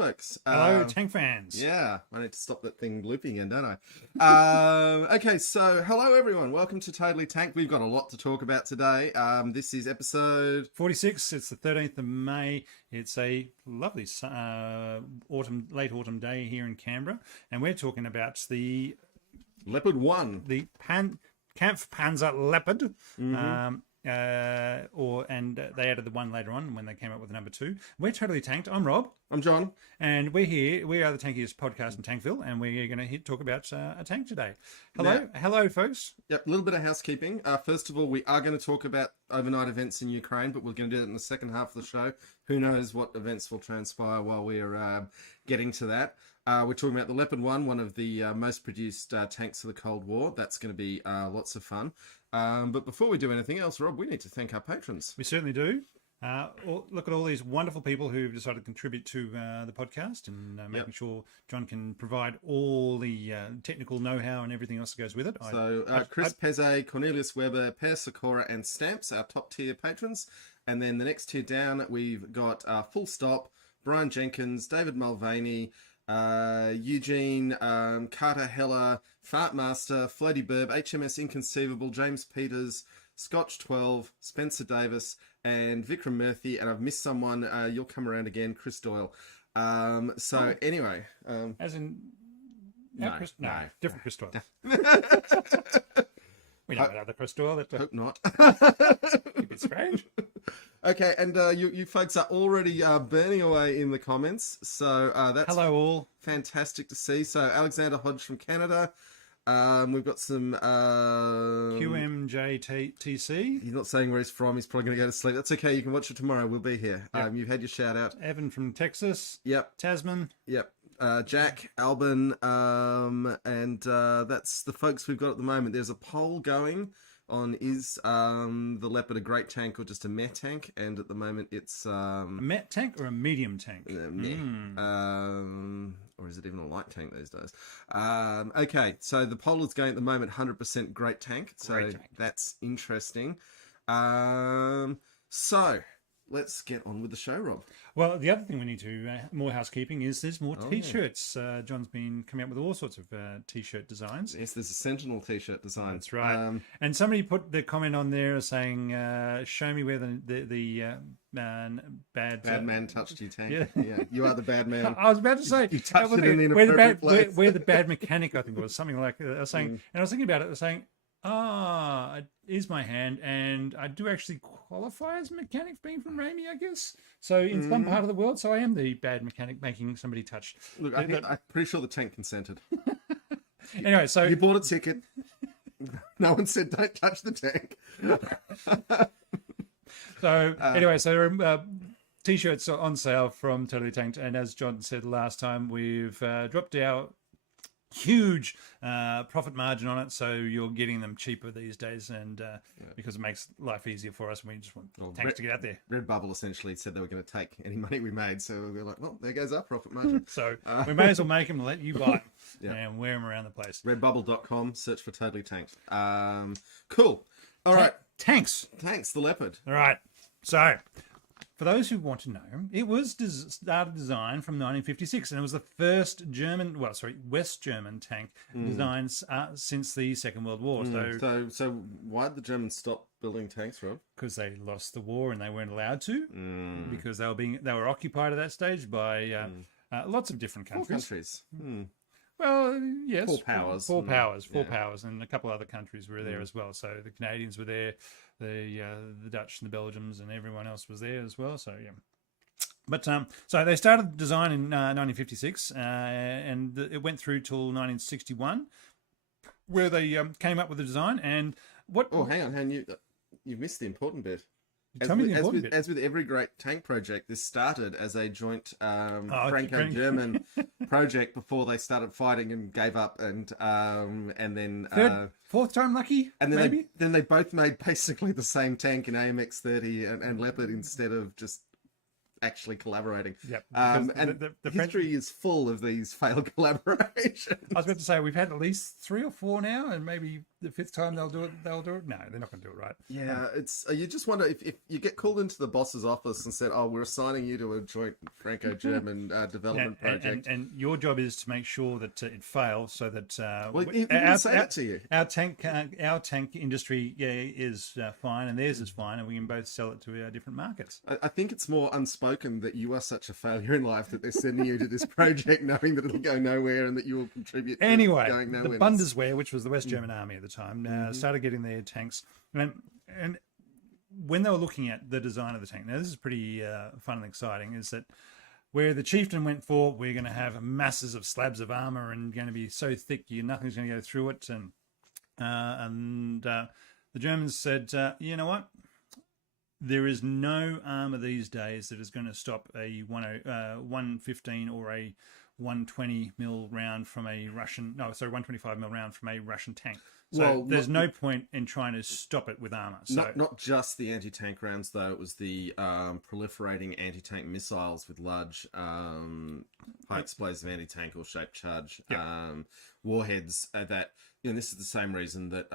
folks. Hello, tank fans. Yeah, I need to stop that thing looping again, don't I? Okay, so hello everyone. Welcome to Totally Tanked. We've got a lot to talk about today. This is episode 46. It's the 13th of May. It's a lovely late autumn day here in Canberra, and we're talking about the Leopard 1. The Kampfpanzer Leopard. They added the one later on when they came up with the number 2. We're Totally Tanked. I'm Rob. I'm John. And we're here. We are the tankiest podcast in Tankville, and we're going to talk about a tank today. Hello, folks. Yep, a little bit of housekeeping. First of all, we are going to talk about overnight events in Ukraine, but we're going to do that in the second half of the show. Who knows what events will transpire while we're getting to that. We're talking about the Leopard 1, one of the most produced tanks of the Cold War. That's going to be lots of fun. But before we do anything else, Rob, we need to thank our patrons. We certainly do. Look at all these wonderful people who've decided to contribute to the podcast and making sure John can provide all the technical know-how and everything else that goes with it. Chris Peze, Cornelius Weber, Per Sikora, and Stamps, our top-tier patrons. And then the next tier down, we've got Full Stop, Brian Jenkins, David Mulvaney, Eugene, Carter Heller, Fartmaster, Floaty Burb, HMS Inconceivable, James Peters, Scotch 12, Spencer Davis, and Vikram Murthy. And I've missed someone. You'll come around again, Chris Doyle. Anyway. As in... No, different Chris Doyle. We don't have the Chris Doyle. Hope not. A bit strange. Okay, and you folks are already burning away in the comments, so that's hello all. Fantastic to see. So Alexander Hodge from Canada, we've got some QMJTC. He's not saying where he's from. He's probably going to go to sleep. That's okay. You can watch it tomorrow. We'll be here. Yep. You've had your shout out. Evan from Texas. Yep. Tasman. Yep. Jack, Albin, and that's the folks we've got at the moment. There's a poll going on is the Leopard a great tank or just a meh tank, and at the moment it's a meh tank or a medium tank, or is it even a light tank these days? Okay, so the poll is going at the moment 100% great tank, so that's interesting. So let's get on with the show, Rob. Well, the other thing we need to, more housekeeping, is there's more T-shirts. John's been coming up with all sorts of T-shirt designs. Yes, there's a Sentinel T-shirt design. That's right. And somebody put the comment on there saying, show me where the bad man touched you, tank. Yeah, you are the bad man. I was about to say, you touched it in the inappropriate place. Where the bad mechanic, I think it was, something like that. I was saying, and I was thinking about it, I was saying, it is my hand, and I do actually qualify as a mechanic being from Ramey, I guess. So in some part of the world, so I am the bad mechanic making somebody touch. Look, I'm pretty sure the tank consented. Anyway, so... You bought a ticket. No one said don't touch the tank. So anyway, so there are T-shirts on sale from Totally Tanked, and as John said last time, we've dropped our huge profit margin on it, so you're getting them cheaper these days, and because it makes life easier for us, and we just want tanks to get out there. Redbubble essentially said they were going to take any money we made, so we were like, well, there goes our profit margin. So we may as well make them and let you buy them and wear them around the place. Redbubble.com, search for Totally Tanked. Cool. All right. Tanks, the Leopard. All right. So, for those who want to know, it was started design from 1956, and it was the first West German tank designed since the Second World War. So why did the Germans stop building tanks, Rob? Because they lost the war and they weren't allowed to, because they were occupied at that stage by lots of different countries. Well, yes. Four powers, and a couple other countries were there as well. So the Canadians were there, the Dutch and the Belgians, and everyone else was there as well. So yeah. But so they started design in 1956, and it went through till 1961, where they came up with the design. And what? Oh, hang on, you missed the important bit. As with every great tank project, this started as a joint Franco-German project before they started fighting and gave up, and then fourth time lucky, and then maybe. Then they both made basically the same tank in AMX 30 and Leopard instead of just actually collaborating. Yep. And the history is full of these failed collaborations. I was about to say we've had at least 3 or 4 now, and maybe the fifth time they'll do it. They'll do it. No, they're not going to do it right. Yeah, it's you just wonder if you get called into the boss's office and said, "Oh, we're assigning you to a joint Franco-German development project," and your job is to make sure that it fails, so that well, he didn't say that to you. Our tank industry is fine, and theirs is fine, and we can both sell it to our different markets. I think it's more unspoken that you are such a failure in life that they're sending you to this project knowing that it'll go nowhere and that you will contribute to anyway, going nowhere. The Bundeswehr, which was the West German army at the time, started getting their tanks. And when they were looking at the design of the tank, now this is pretty fun and exciting, is that where the chieftain went for, we're going to have masses of slabs of armor and going to be so thick nothing's going to go through it. And the Germans said, you know what? There is no armor these days that is going to stop a 115 or a 120 mil round from a Russian, 125 mil round from a Russian tank. So there's no point in trying to stop it with armor. So not just the anti-tank rounds, though. It was the proliferating anti-tank missiles with large high explosive anti-tank or shaped charge warheads. That this is the same reason that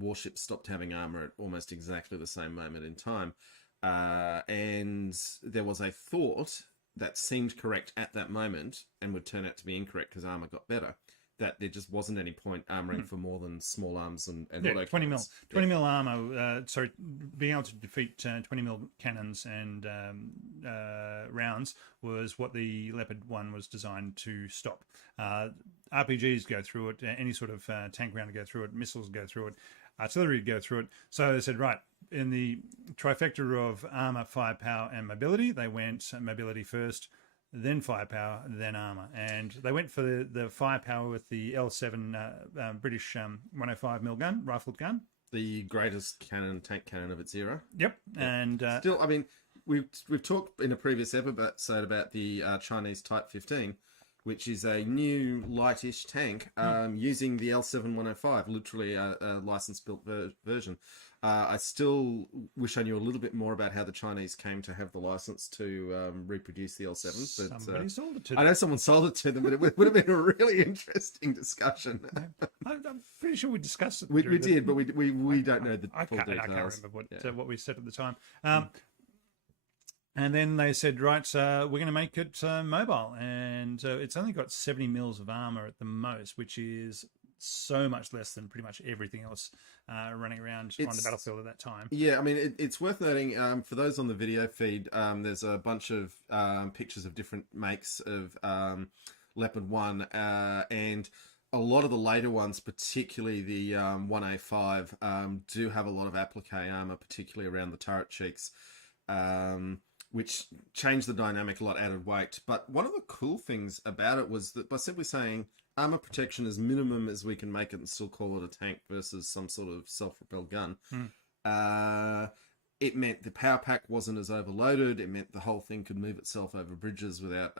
warships stopped having armor at almost exactly the same moment in time. And there was a thought that seemed correct at that moment and would turn out to be incorrect because armor got better, that there just wasn't any point armoring for more than small arms and auto 20 mil armor. Being able to defeat 20 mil cannons and rounds was what the Leopard 1 was designed to stop. RPGs go through it, any sort of tank round to go through it, missiles go through it, artillery to go through it. So they said, right, in the trifecta of armor, firepower, and mobility, they went mobility first, then firepower, then armor. And they went for the firepower with the L7 British 105 mil gun, rifled gun. The greatest tank cannon of its era. Yep. And still, I mean, we've talked in a previous episode about the Chinese Type 15, which is a new lightish tank using the L7 105, literally a license-built version. I still wish I knew a little bit more about how the Chinese came to have the license to reproduce the L7. But somebody sold it to them. I know someone sold it to them, but it would have been a really interesting discussion. I'm pretty sure we discussed it. We did, but we don't know the full details. I can't remember what we said at the time. And then they said, right, we're going to make it mobile. And it's only got 70 mils of armor at the most, which is so much less than pretty much everything else running around on the battlefield at that time. Yeah, I mean, it's worth noting, for those on the video feed, there's a bunch of pictures of different makes of Leopard 1, and a lot of the later ones, particularly the 1A5, do have a lot of applique armor, particularly around the turret cheeks. Which changed the dynamic a lot, added weight. But one of the cool things about it was that by simply saying armor protection as minimum as we can make it and still call it a tank versus some sort of self-propelled gun, it meant the power pack wasn't as overloaded. It meant the whole thing could move itself over bridges without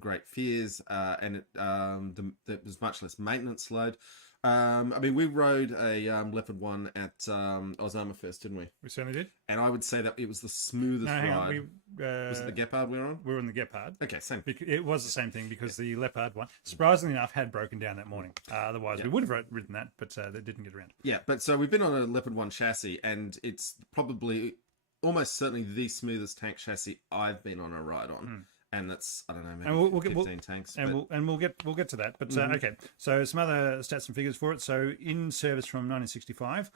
great fears, and there was much less maintenance load. I mean, we rode a Leopard 1 at Osama-Fest, didn't we? We certainly did. And I would say that it was the smoothest ride. Was it the Leopard we were on? We were on the Leopard. Okay, same. It was the same thing because the Leopard 1, surprisingly enough, had broken down that morning. Otherwise, we would have ridden that, but they didn't get around. Yeah, but so we've been on a Leopard 1 chassis, and it's probably almost certainly the smoothest tank chassis I've been on a ride on. And that's, I don't know, maybe 15 tanks. And we'll get to that. But okay, so some other stats and figures for it. So in service from 1965,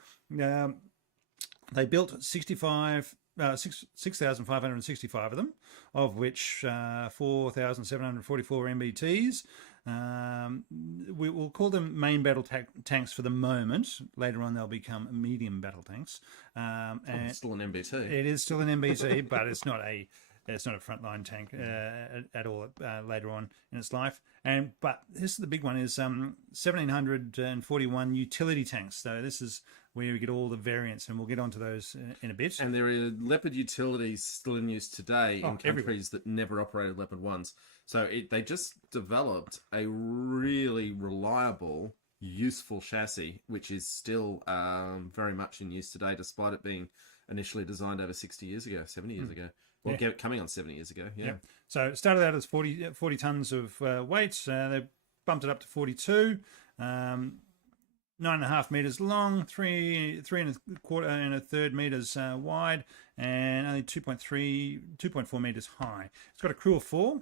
they built 6,565 of them, of which 4,744 MBTs. We will call them main battle tanks for the moment. Later on, they'll become medium battle tanks. And it's still an MBT. It is still an MBT, but it's not a frontline tank at all later on in its life. But this is the big one, is 1,741 utility tanks. So this is where we get all the variants, and we'll get onto those in a bit. And there are Leopard utilities still in use today in countries that never operated Leopard 1s. So they just developed a really reliable, useful chassis, which is still very much in use today, despite it being initially designed over 60 years ago, 70 years ago. Well, coming on 70 years ago, yeah. So it started out as 40 tons of weight. They bumped it up to 42. 9.5 meters long, three and a quarter and a third meters wide, and only 2.4 meters high. It's got a crew of 4.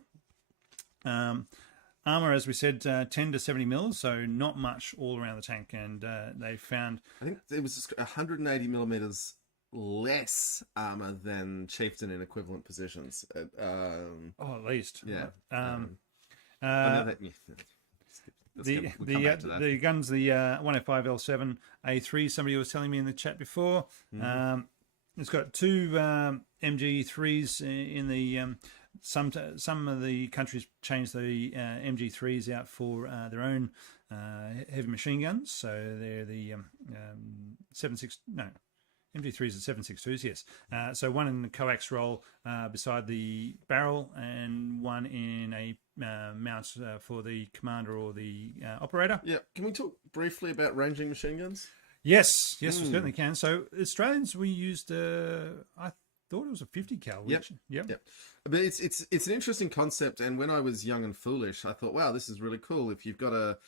Armor, as we said, 10 to 70 mils, so not much all around the tank. And they found, I think it was 180 millimeters less armor than Chieftain in equivalent positions. at least, Yeah. I know that, yeah. We'll come back to that. the guns, the 105 L7 A3. Somebody was telling me in the chat before. It's got 2 MG3s in the. Some of the countries changed the MG3s out for their own heavy machine guns. So they're the MG3s are 7.62s, yes. So one in the coax roll beside the barrel, and one in a mount for the commander or the operator. Yeah. Can we talk briefly about ranging machine guns? Yes, we certainly can. So Australians, we used, I thought it was a 50 cal. Yep. But it's an interesting concept, and when I was young and foolish, I thought, wow, this is really cool. If you've got a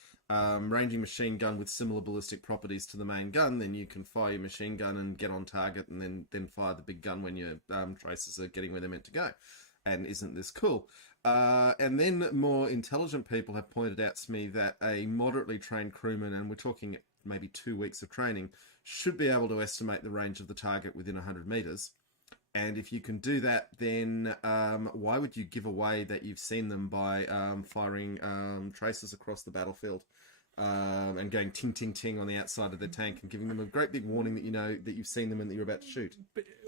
ranging machine gun with similar ballistic properties to the main gun, then you can fire your machine gun and get on target, and then fire the big gun when your traces are getting where they're meant to go. And isn't this cool? And then more intelligent people have pointed out to me that a moderately trained crewman, and we're talking maybe 2 weeks of training, should be able to estimate the range of the target within 100 meters. And if you can do that, then why would you give away that you've seen them by firing traces across the battlefield and going ting, ting, ting on the outside of the tank and giving them a great big warning that you know that you've seen them and that you're about to shoot?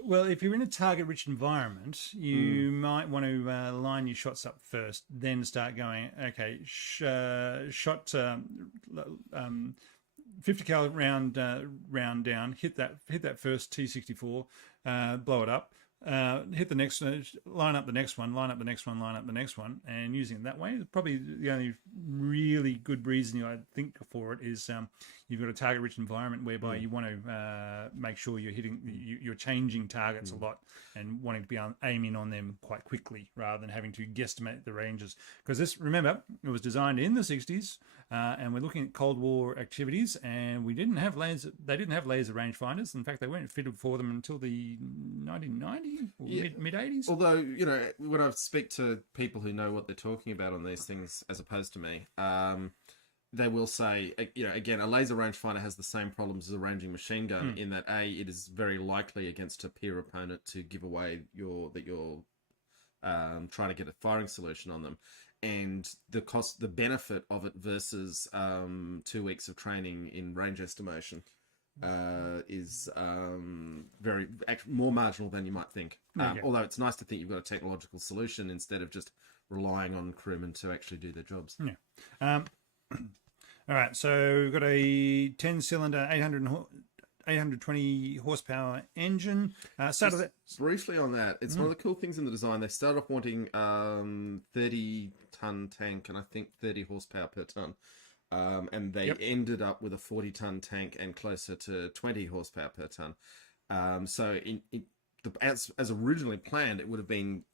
Well, if you're in a target-rich environment, you might want to line your shots up first, then start going, okay, shot 50 cal round down, hit that first T64, blow it up, hit the next, line up the next one, line up the next one, line up the next one, and using it that way is probably the only really good reason I think for it is you've got a target-rich environment whereby you want to make sure you're changing targets a lot and wanting to be aiming on them quite quickly rather than having to guesstimate the ranges. Because this, remember, it was designed in the 60s, and we're looking at Cold War activities, and they didn't have laser rangefinders. In fact, they weren't fitted for them until the 1990s or mid 80s. Although, you know, when I speak to people who know what they're talking about on these things, as opposed to me, they will say, you know, again, a laser rangefinder has the same problems as a ranging machine gun in that it is very likely against a peer opponent to give away that you're trying to get a firing solution on them, and the benefit of it versus 2 weeks of training in range estimation is more marginal than you might think. Although it's nice to think you've got a technological solution instead of just relying on crewmen to actually do their jobs. Yeah. All right, so we've got a 10-cylinder, 820 horsepower engine. Briefly on that, it's one of the cool things in the design. They started off wanting 30-ton tank and I think 30 horsepower per ton. And they ended up with a 40-ton tank and closer to 20 horsepower per ton. So as originally planned, it would have been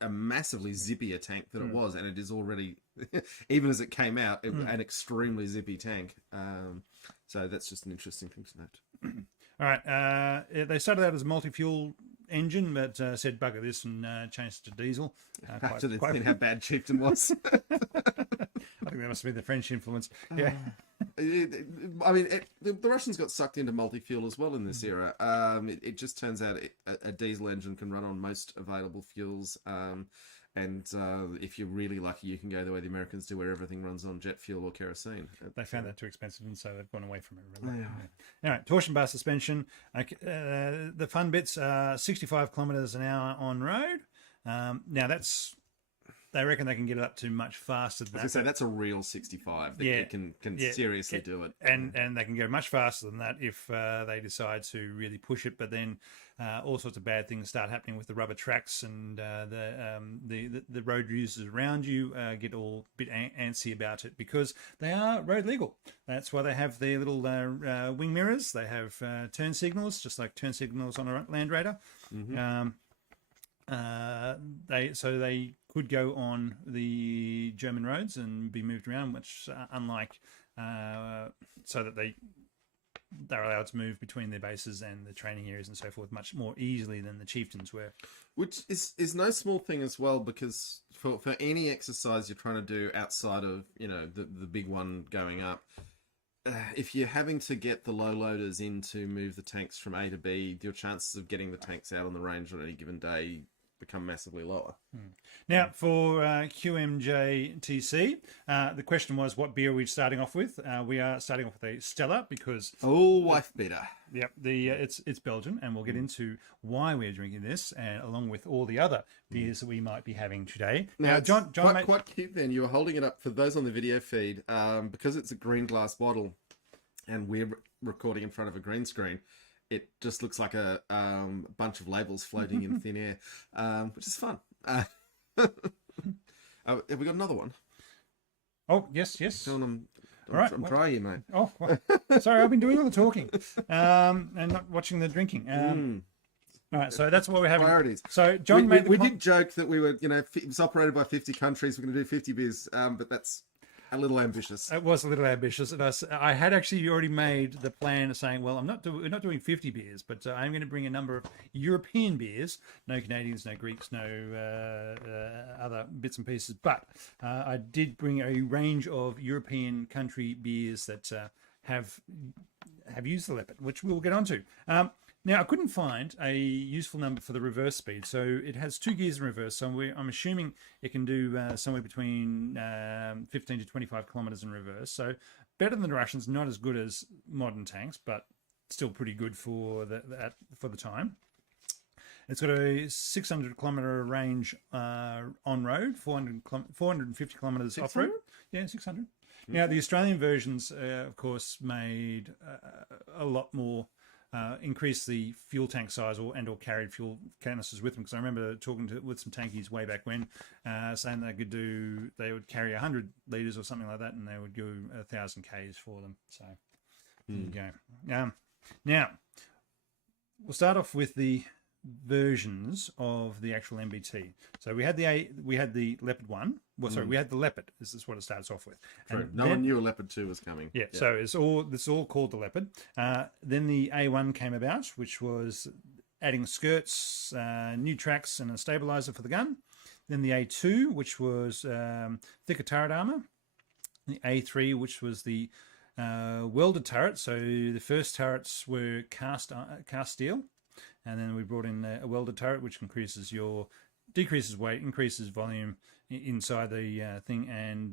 a massively zippier tank than it was, and it is already, even as it came out, an extremely zippy tank. So that's just an interesting thing to note. All right, they started out as a multi-fuel engine, but said bugger this and changed to diesel. After they've seen how bad Chieftain was. I think that must have been the French influence. Yeah. I mean, the Russians got sucked into multi-fuel as well in this era. It just turns out a diesel engine can run on most available fuels. And if you're really lucky, you can go the way the Americans do, where everything runs on jet fuel or kerosene. They found that too expensive, and so they've gone away from it. Really. Yeah. All right, torsion bar suspension. The fun bits are 65 kilometres an hour on road. Now they reckon they can get it up to much faster than that. I was going to say, that's a real 65. It can seriously do it. And they can go much faster than that if they decide to really push it. But then all sorts of bad things start happening with the rubber tracks, and the road users around you get all a bit antsy about it because they are road legal. That's why they have their little wing mirrors. They have turn signals, just like turn signals on a Land Raider. Mm-hmm. They could go on the German roads and be moved around, which unlike so that they're allowed to move between their bases and the training areas and so forth much more easily than the chieftains were. Which is no small thing as well, because for any exercise you're trying to do outside of, the big one going up, if you're having to get the low loaders in to move the tanks from A to B, your chances of getting the tanks out on the range on any given day become massively lower. Now, for QMJTC, the question was, what beer are we starting off with? We are starting off with a Stella because... Oh, wife beater. Yep, it's Belgian, and we'll get into why we're drinking this, and along with all the other beers that we might be having today. Now, John, quite cute. Then you were holding it up for those on the video feed, because it's a green glass bottle, and we're recording in front of a green screen. It just looks like a bunch of labels floating in thin air, which is fun. Have we got another one? Oh, yes. John, All right. I'm dry here, mate. Oh, well, sorry, I've been doing all the talking and not watching the drinking. All right, so that's what we're having. Priorities. So John we did joke that we were, it was operated by 50 countries. We're going to do 50 beers, but that's a little ambitious. It was a little ambitious. And I had actually already made the plan of saying, well, we're not doing 50 beers, but I'm going to bring a number of European beers. No Canadians, no Greeks, no other bits and pieces. But I did bring a range of European country beers that have used the Leopard, which we'll get onto. Now, I couldn't find a useful number for the reverse speed. So it has 2 gears in reverse. So I'm assuming it can do somewhere between 15 to 25 kilometers in reverse. So better than the Russians, not as good as modern tanks, but still pretty good for the time. It's got a 600 kilometer range on road, 450 kilometers off road. Yeah, 600. Now, the Australian versions, of course, made a lot more. Increase the fuel tank size or carried fuel canisters with them, because I remember talking with some tankies way back when, saying they would carry 100 litres or something like that, and they would go 1,000 Ks for them. So there you go. Now we'll start off with the versions of the actual MBT. So we had the Leopard 1. Well, sorry, we had the Leopard. This is what it starts off with. And no one knew a Leopard 2 was coming. Yeah, so this is all called the Leopard. Then the A1 came about, which was adding skirts, new tracks, and a stabilizer for the gun. Then the A2, which was thicker turret armor. The A3, which was the welded turret. So the first turrets were cast steel. And then we brought in a welded turret, which decreases weight, increases volume inside the thing, and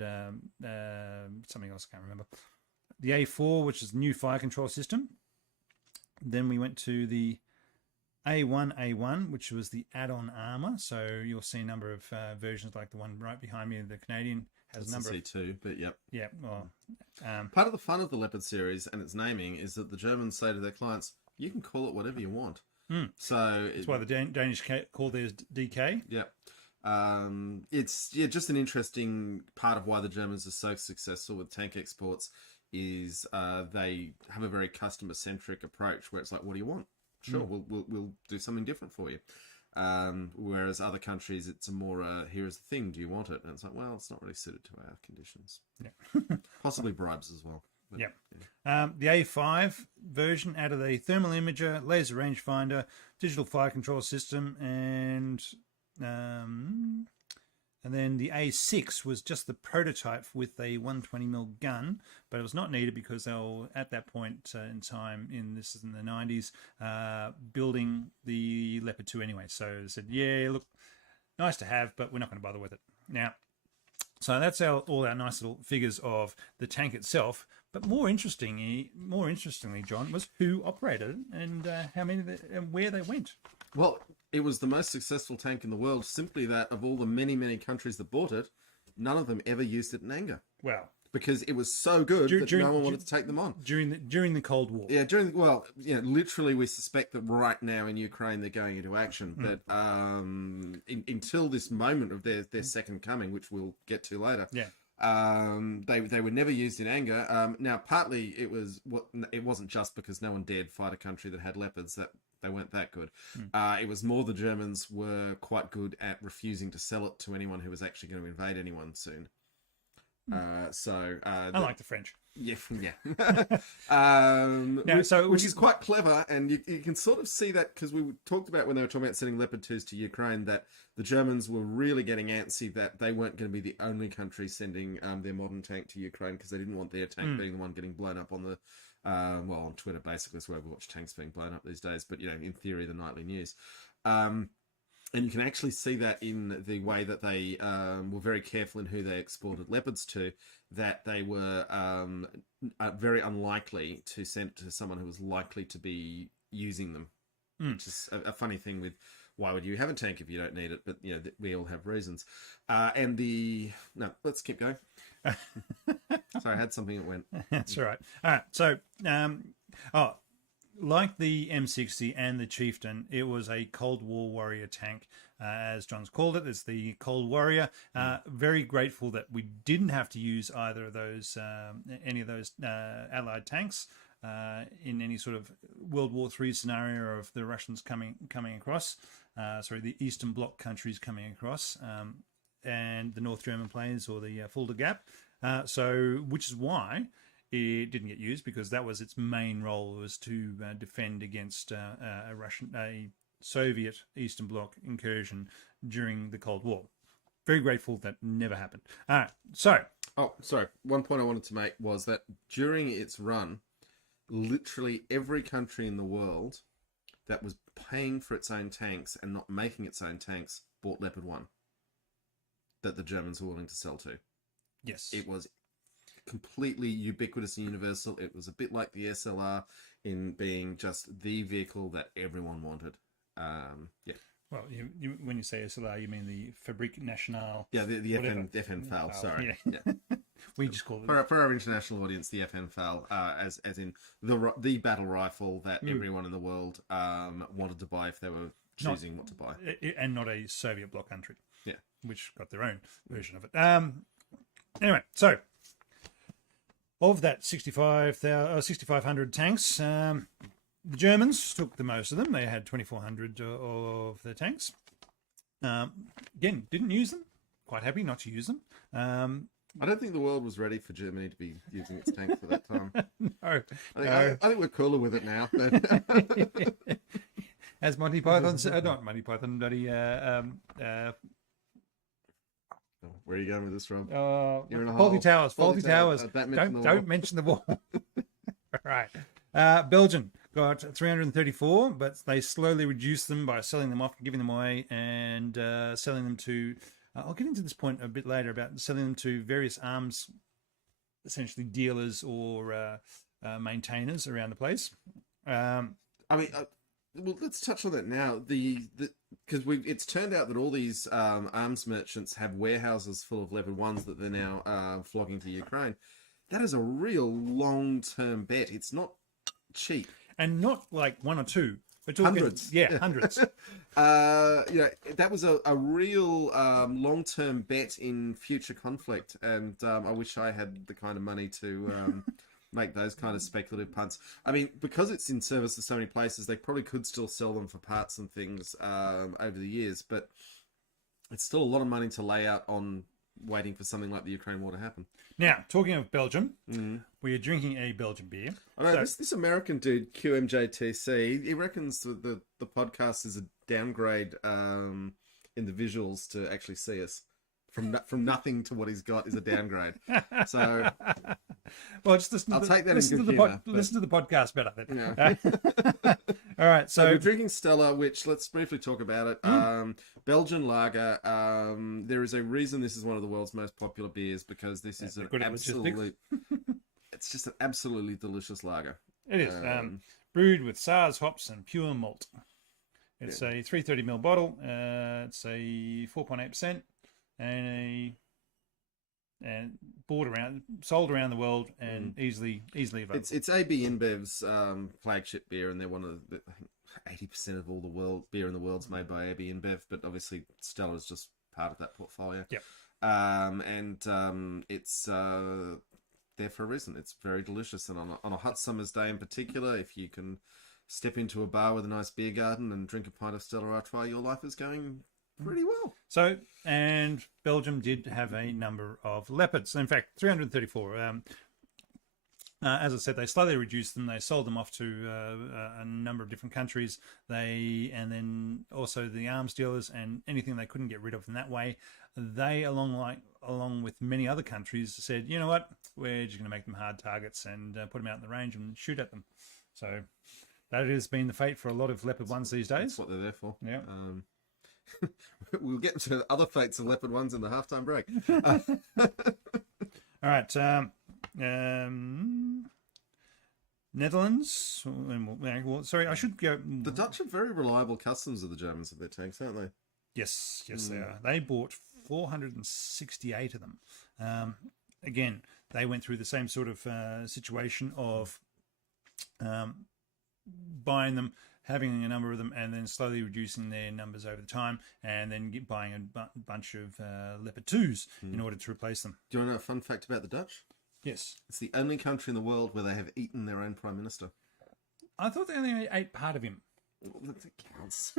something else I can't remember. The A4, which is new fire control system. Then we went to the A1, which was the add-on armor. So you'll see a number of versions like the one right behind me. The Canadian has a number of C2, but yep. Yeah, well, part of the fun of the Leopard series and its naming is that the Germans say to their clients, "You can call it whatever you want." So that's why the Danish call theirs DK. Yeah. It's just an interesting part of why the Germans are so successful with tank exports is they have a very customer-centric approach where it's like, what do you want? Sure, we'll do something different for you. Whereas other countries, it's a more, here's the thing, do you want it? And it's like, well, it's not really suited to our conditions. Yeah. Possibly bribes as well. But, yeah. The A5 version added a thermal imager, laser rangefinder, digital fire control system, and then the A6 was just the prototype with a 120mm gun, but it was not needed because they were at that point in time, in the 90s, building the Leopard 2 anyway. So they said, yeah, look, nice to have, but we're not going to bother with it. Now, so that's all our nice little figures of the tank itself. But more interestingly, John, was who operated it and how many and where they went. Well, it was the most successful tank in the world. Simply that of all the many, many countries that bought it, none of them ever used it in anger. Wow. Because it was so good that no one wanted to take them on. During the Cold War. Yeah, literally we suspect that right now in Ukraine they're going into action. But until this moment of their second coming, which we'll get to later, they were never used in anger. Now, partly it wasn't just because no one dared fight a country that had Leopards, that they weren't that good. It was more the Germans were quite good at refusing to sell it to anyone who was actually going to invade anyone soon. Unlike the French. Yeah, yeah. Yeah, so which is quite clever, and you can sort of see that because we talked about when they were talking about sending Leopard 2s to Ukraine that the Germans were really getting antsy that they weren't going to be the only country sending their modern tank to Ukraine because they didn't want their tank being the one getting blown up on the on Twitter, basically. That's where we watch tanks being blown up these days, but in theory, the nightly news. And you can actually see that in the way that they were very careful in who they exported Leopards to, that they were very unlikely to send it to someone who was likely to be using them. Which is a funny thing with why would you have a tank if you don't need it? But, we all have reasons. No, let's keep going. Sorry, I had something that went. That's all right. All right. So, like the M60 and the Chieftain, it was a Cold War warrior tank, as John's called it. It's the Cold Warrior. Very grateful that we didn't have to use either of those, any of those Allied tanks in any sort of World War III scenario of the Russians coming across. The Eastern Bloc countries coming across, and the North German plains or the Fulda Gap. Which is why it didn't get used, because that was its main role, was to defend against a Soviet Eastern Bloc incursion during the Cold War. Very grateful that never happened. All right, so... Oh, sorry. One point I wanted to make was that during its run, literally every country in the world that was paying for its own tanks and not making its own tanks bought Leopard 1 that the Germans were willing to sell to. Yes. It was completely ubiquitous and universal. It was a bit like the SLR in being just the vehicle that everyone wanted. Well, when you say SLR, you mean the Fabrique Nationale. Yeah, the FN FAL. Sorry. Yeah. We just call it for our international audience, the FN FAL, as in the battle rifle that everyone in the world wanted to buy if they were choosing what to buy, and not a Soviet bloc country. Yeah, which got their own version of it. Anyway, so of that 6,500 tanks, the Germans took the most of them. They had 2,400 of their tanks. Again, didn't use them. Quite happy not to use them. I don't think the world was ready for Germany to be using its tanks for that time. No. I think we're cooler with it now. But... As Monty Python said, not Monty Python, but he... where are you going with this, Rob? Faulty Towers. Don't mention the wall. All right. Belgium got 334, but they slowly reduced them by selling them off, giving them away, and selling them to... I'll get into this point a bit later about selling them to various arms, essentially dealers or maintainers around the place. Well, let's touch on that now. Because it's turned out that all these arms merchants have warehouses full of Leopard 1s that they're now flogging to Ukraine. That is a real long-term bet. It's not cheap. And not like one or two. We're talking, hundreds. Yeah, hundreds. That was a real long-term bet in future conflict. And I wish I had the kind of money to... make those kind of speculative punts. I mean, because it's in service to so many places, they probably could still sell them for parts and things over the years, but it's still a lot of money to lay out on waiting for something like the Ukraine war to happen. Now, talking of Belgium, we are drinking a Belgian beer. I know, this American dude, QMJTC, he reckons the podcast is a downgrade in the visuals to actually see us. From nothing to what he's got is a downgrade. So, well, just listen. I'll take that in good humour. Listen to the podcast better. Then. Yeah. All right. So we're drinking Stella, which let's briefly talk about it. Belgian lager. There is a reason this is one of the world's most popular beers because this is an absolutely. It's just an absolutely delicious lager. It is brewed with Saaz hops and pure malt. It's a 330ml bottle. It's a 4.8%. And sold around the world and easily available. It's AB InBev's flagship beer, and they're one of the 80% of all the beer in the world's made by AB InBev, but obviously Stella is just part of that portfolio. Yep. It's there for a reason. It's very delicious, and on a hot summer's day in particular, if you can step into a bar with a nice beer garden and drink a pint of Stella Artois, your life is going pretty well. So, and Belgium did have a number of Leopards. In fact, 334. as I said, they slowly reduced them. They sold them off to a number of different countries. And then also the arms dealers and anything they couldn't get rid of in that way. They, along with many other countries, said, you know what, we're just going to make them hard targets and put them out in the range and shoot at them. So that has been the fate for a lot of Leopard 1s these days. That's what they're there for. Yeah. We'll get to other fates of Leopard 1s in the halftime break. All right. Netherlands. Well, sorry, I should go. The Dutch are very reliable customers of the Germans of their tanks, aren't they? Yes, they are. They bought 468 of them. Again, they went through the same sort of situation of buying them, having a number of them, and then slowly reducing their numbers over the time, and then buying a bunch of Leopard 2s in order to replace them. Do you want to know a fun fact about the Dutch? Yes. It's the only country in the world where they have eaten their own prime minister. I thought they only ate part of him. Well, that counts.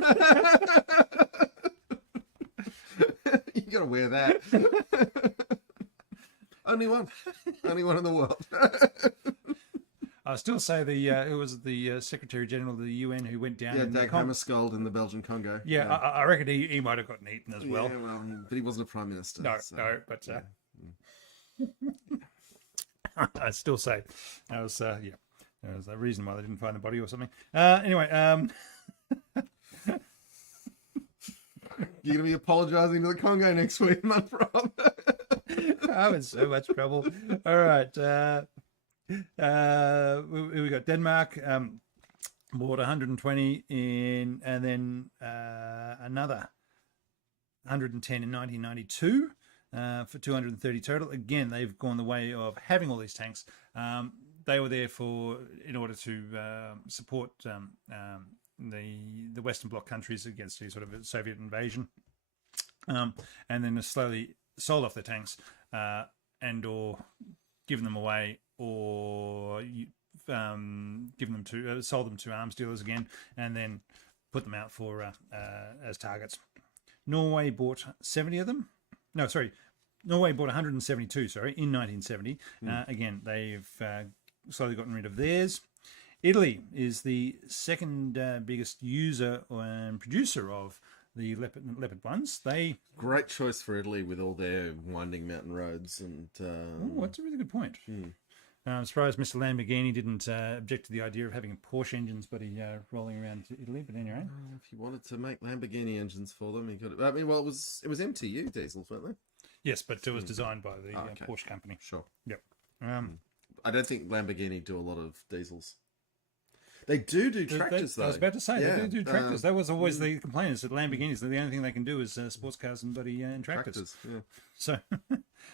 You got to wear that. Only one in the world. I still say it was the Secretary General of the UN who went down. Yeah, Dag Hammarskjöld in the Belgian Congo. Yeah, I reckon he might have gotten eaten as well. Yeah, well, but he wasn't a prime minister. No, but I still say that was there was a reason why they didn't find the body or something. Anyway, you're gonna be apologising to the Congo next week, my Rob. I'm in so much trouble. All right. We got Denmark, bought 120 in, and then another 110 in 1992 for 230 total. Again, they've gone the way of having all these tanks. They were there in order to support the Western Bloc countries against the sort of Soviet invasion, and then slowly sold off their tanks and or given them away, or sold them to arms dealers again, and then put them out for as targets. Norway bought 70 of them. No, sorry, Norway bought 172. Sorry, in 1970. Again, they've slowly gotten rid of theirs. Italy is the second biggest user and producer of the Leopard 1s. Great choice for Italy with all their winding mountain roads and. That's a really good point. I'm surprised Mr. Lamborghini didn't object to the idea of having Porsche engines, but he rolling around to Italy. But anyway, if he wanted to make Lamborghini engines for them, he could. I mean, well, it was MTU diesels, weren't they? yes, but it was designed by the okay. Porsche company. Sure. Yep. I don't think Lamborghini do a lot of diesels. They do tractors, though. I was about to say, they do tractors. That was always the complaints that Lamborghinis, the only thing they can do is sports cars and and tractors. Yeah. So,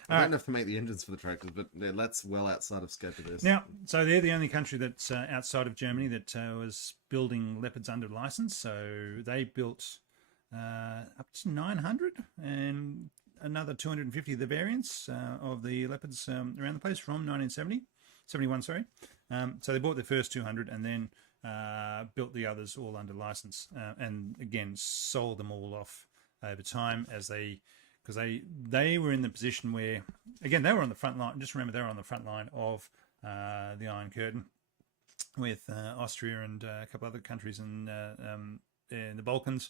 I don't have to make the engines for the tractors, but that's well outside of scope of this. Now, so they're the only country that's outside of Germany that was building Leopards under license. So they built up to 900 and another 250 of the variants of the Leopards around the place from 1971, sorry. So they bought their first 200 and then built the others all under license, and again sold them all off over time because they were in the position where, again, they were on the front line. Just remember, they were on the front line of the Iron Curtain with Austria and a couple other countries in the Balkans,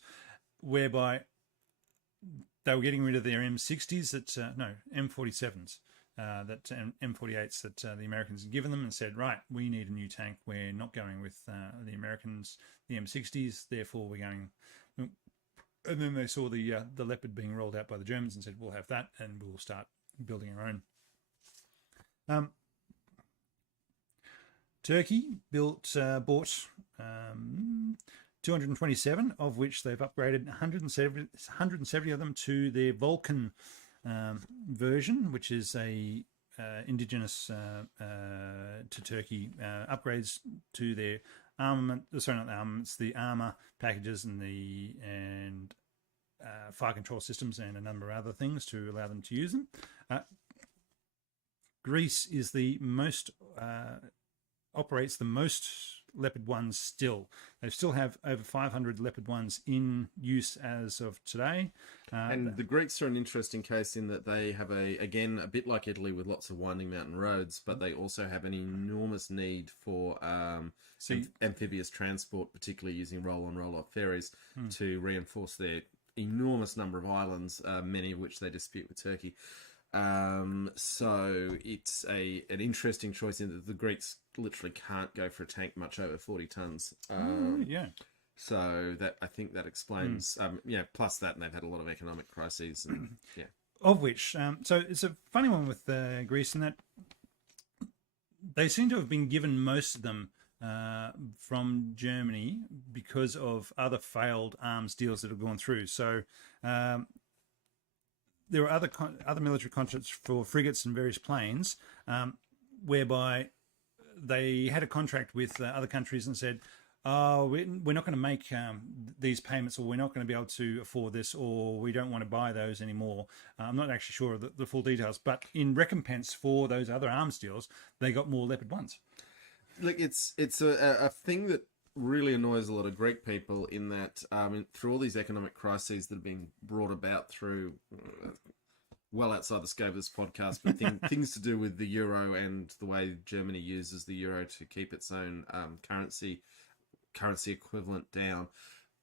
whereby they were getting rid of their M60s M47s. That M48s that the Americans had given them, and said, right, we need a new tank. We're not going with the Americans, the M60s, therefore we're going. And then they saw the Leopard being rolled out by the Germans and said, we'll have that and we'll start building our own. Turkey bought 227, of which they've upgraded 170 of them to their Vulcan version, the indigenous to Turkey upgrades to their armament. Sorry, not the armaments, the armor packages and fire control systems and a number of other things to allow them to use them. Greece is the most operates the most Leopard 1s still. They still have over 500 Leopard 1s in use as of today. And the Greeks are an interesting case in that they have again, a bit like Italy with lots of winding mountain roads, but they also have an enormous need for amphibious transport, particularly using roll-on, roll-off ferries to reinforce their enormous number of islands, many of which they dispute with Turkey. So it's an interesting choice in that the Greeks literally can't go for a tank much over 40 tons. Yeah. So I think that explains, plus that, and they've had a lot of economic crises. And, yeah. Of which, so it's a funny one with Greece in that they seem to have been given most of them from Germany because of other failed arms deals that have gone through. So there are other military contracts for frigates and various planes whereby they had a contract with other countries and said, oh, we're not going to make these payments, or we're not going to be able to afford this, or we don't want to buy those anymore. I'm not actually sure of the full details, but in recompense for those other arms deals, they got more Leopard 1s. Look, it's a thing that really annoys a lot of Greek people in that through all these economic crises that have been brought about through well outside the scope of this podcast, but things to do with the euro and the way Germany uses the euro to keep its own currency equivalent down.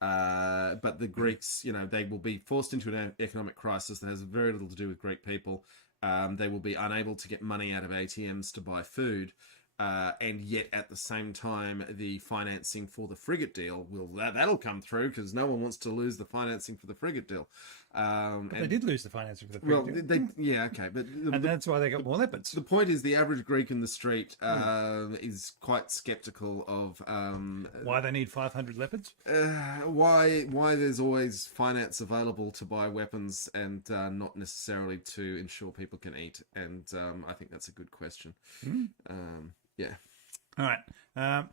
But the Greeks, they will be forced into an economic crisis that has very little to do with Greek people. They will be unable to get money out of ATMs to buy food. And yet, at the same time, the financing for the frigate deal that'll come through because no one wants to lose the financing for the frigate deal. But they did lose the financing for the frigate deal. But and that's why they got more Leopards. The point is, the average Greek in the street is quite sceptical of why they need 500 Leopards. Why there's always finance available to buy weapons and not necessarily to ensure people can eat. And I think that's a good question. Yeah. All right.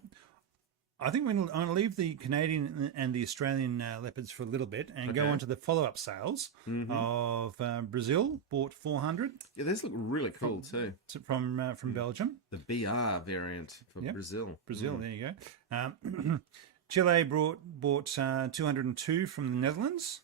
I think I'm going to leave the Canadian and the Australian Leopards for a little bit and go on to the follow-up sales of Brazil. Bought 400. Yeah, these look really cool too. From Belgium. The BR variant for Brazil. Brazil, there you go. Chile bought 202 from the Netherlands.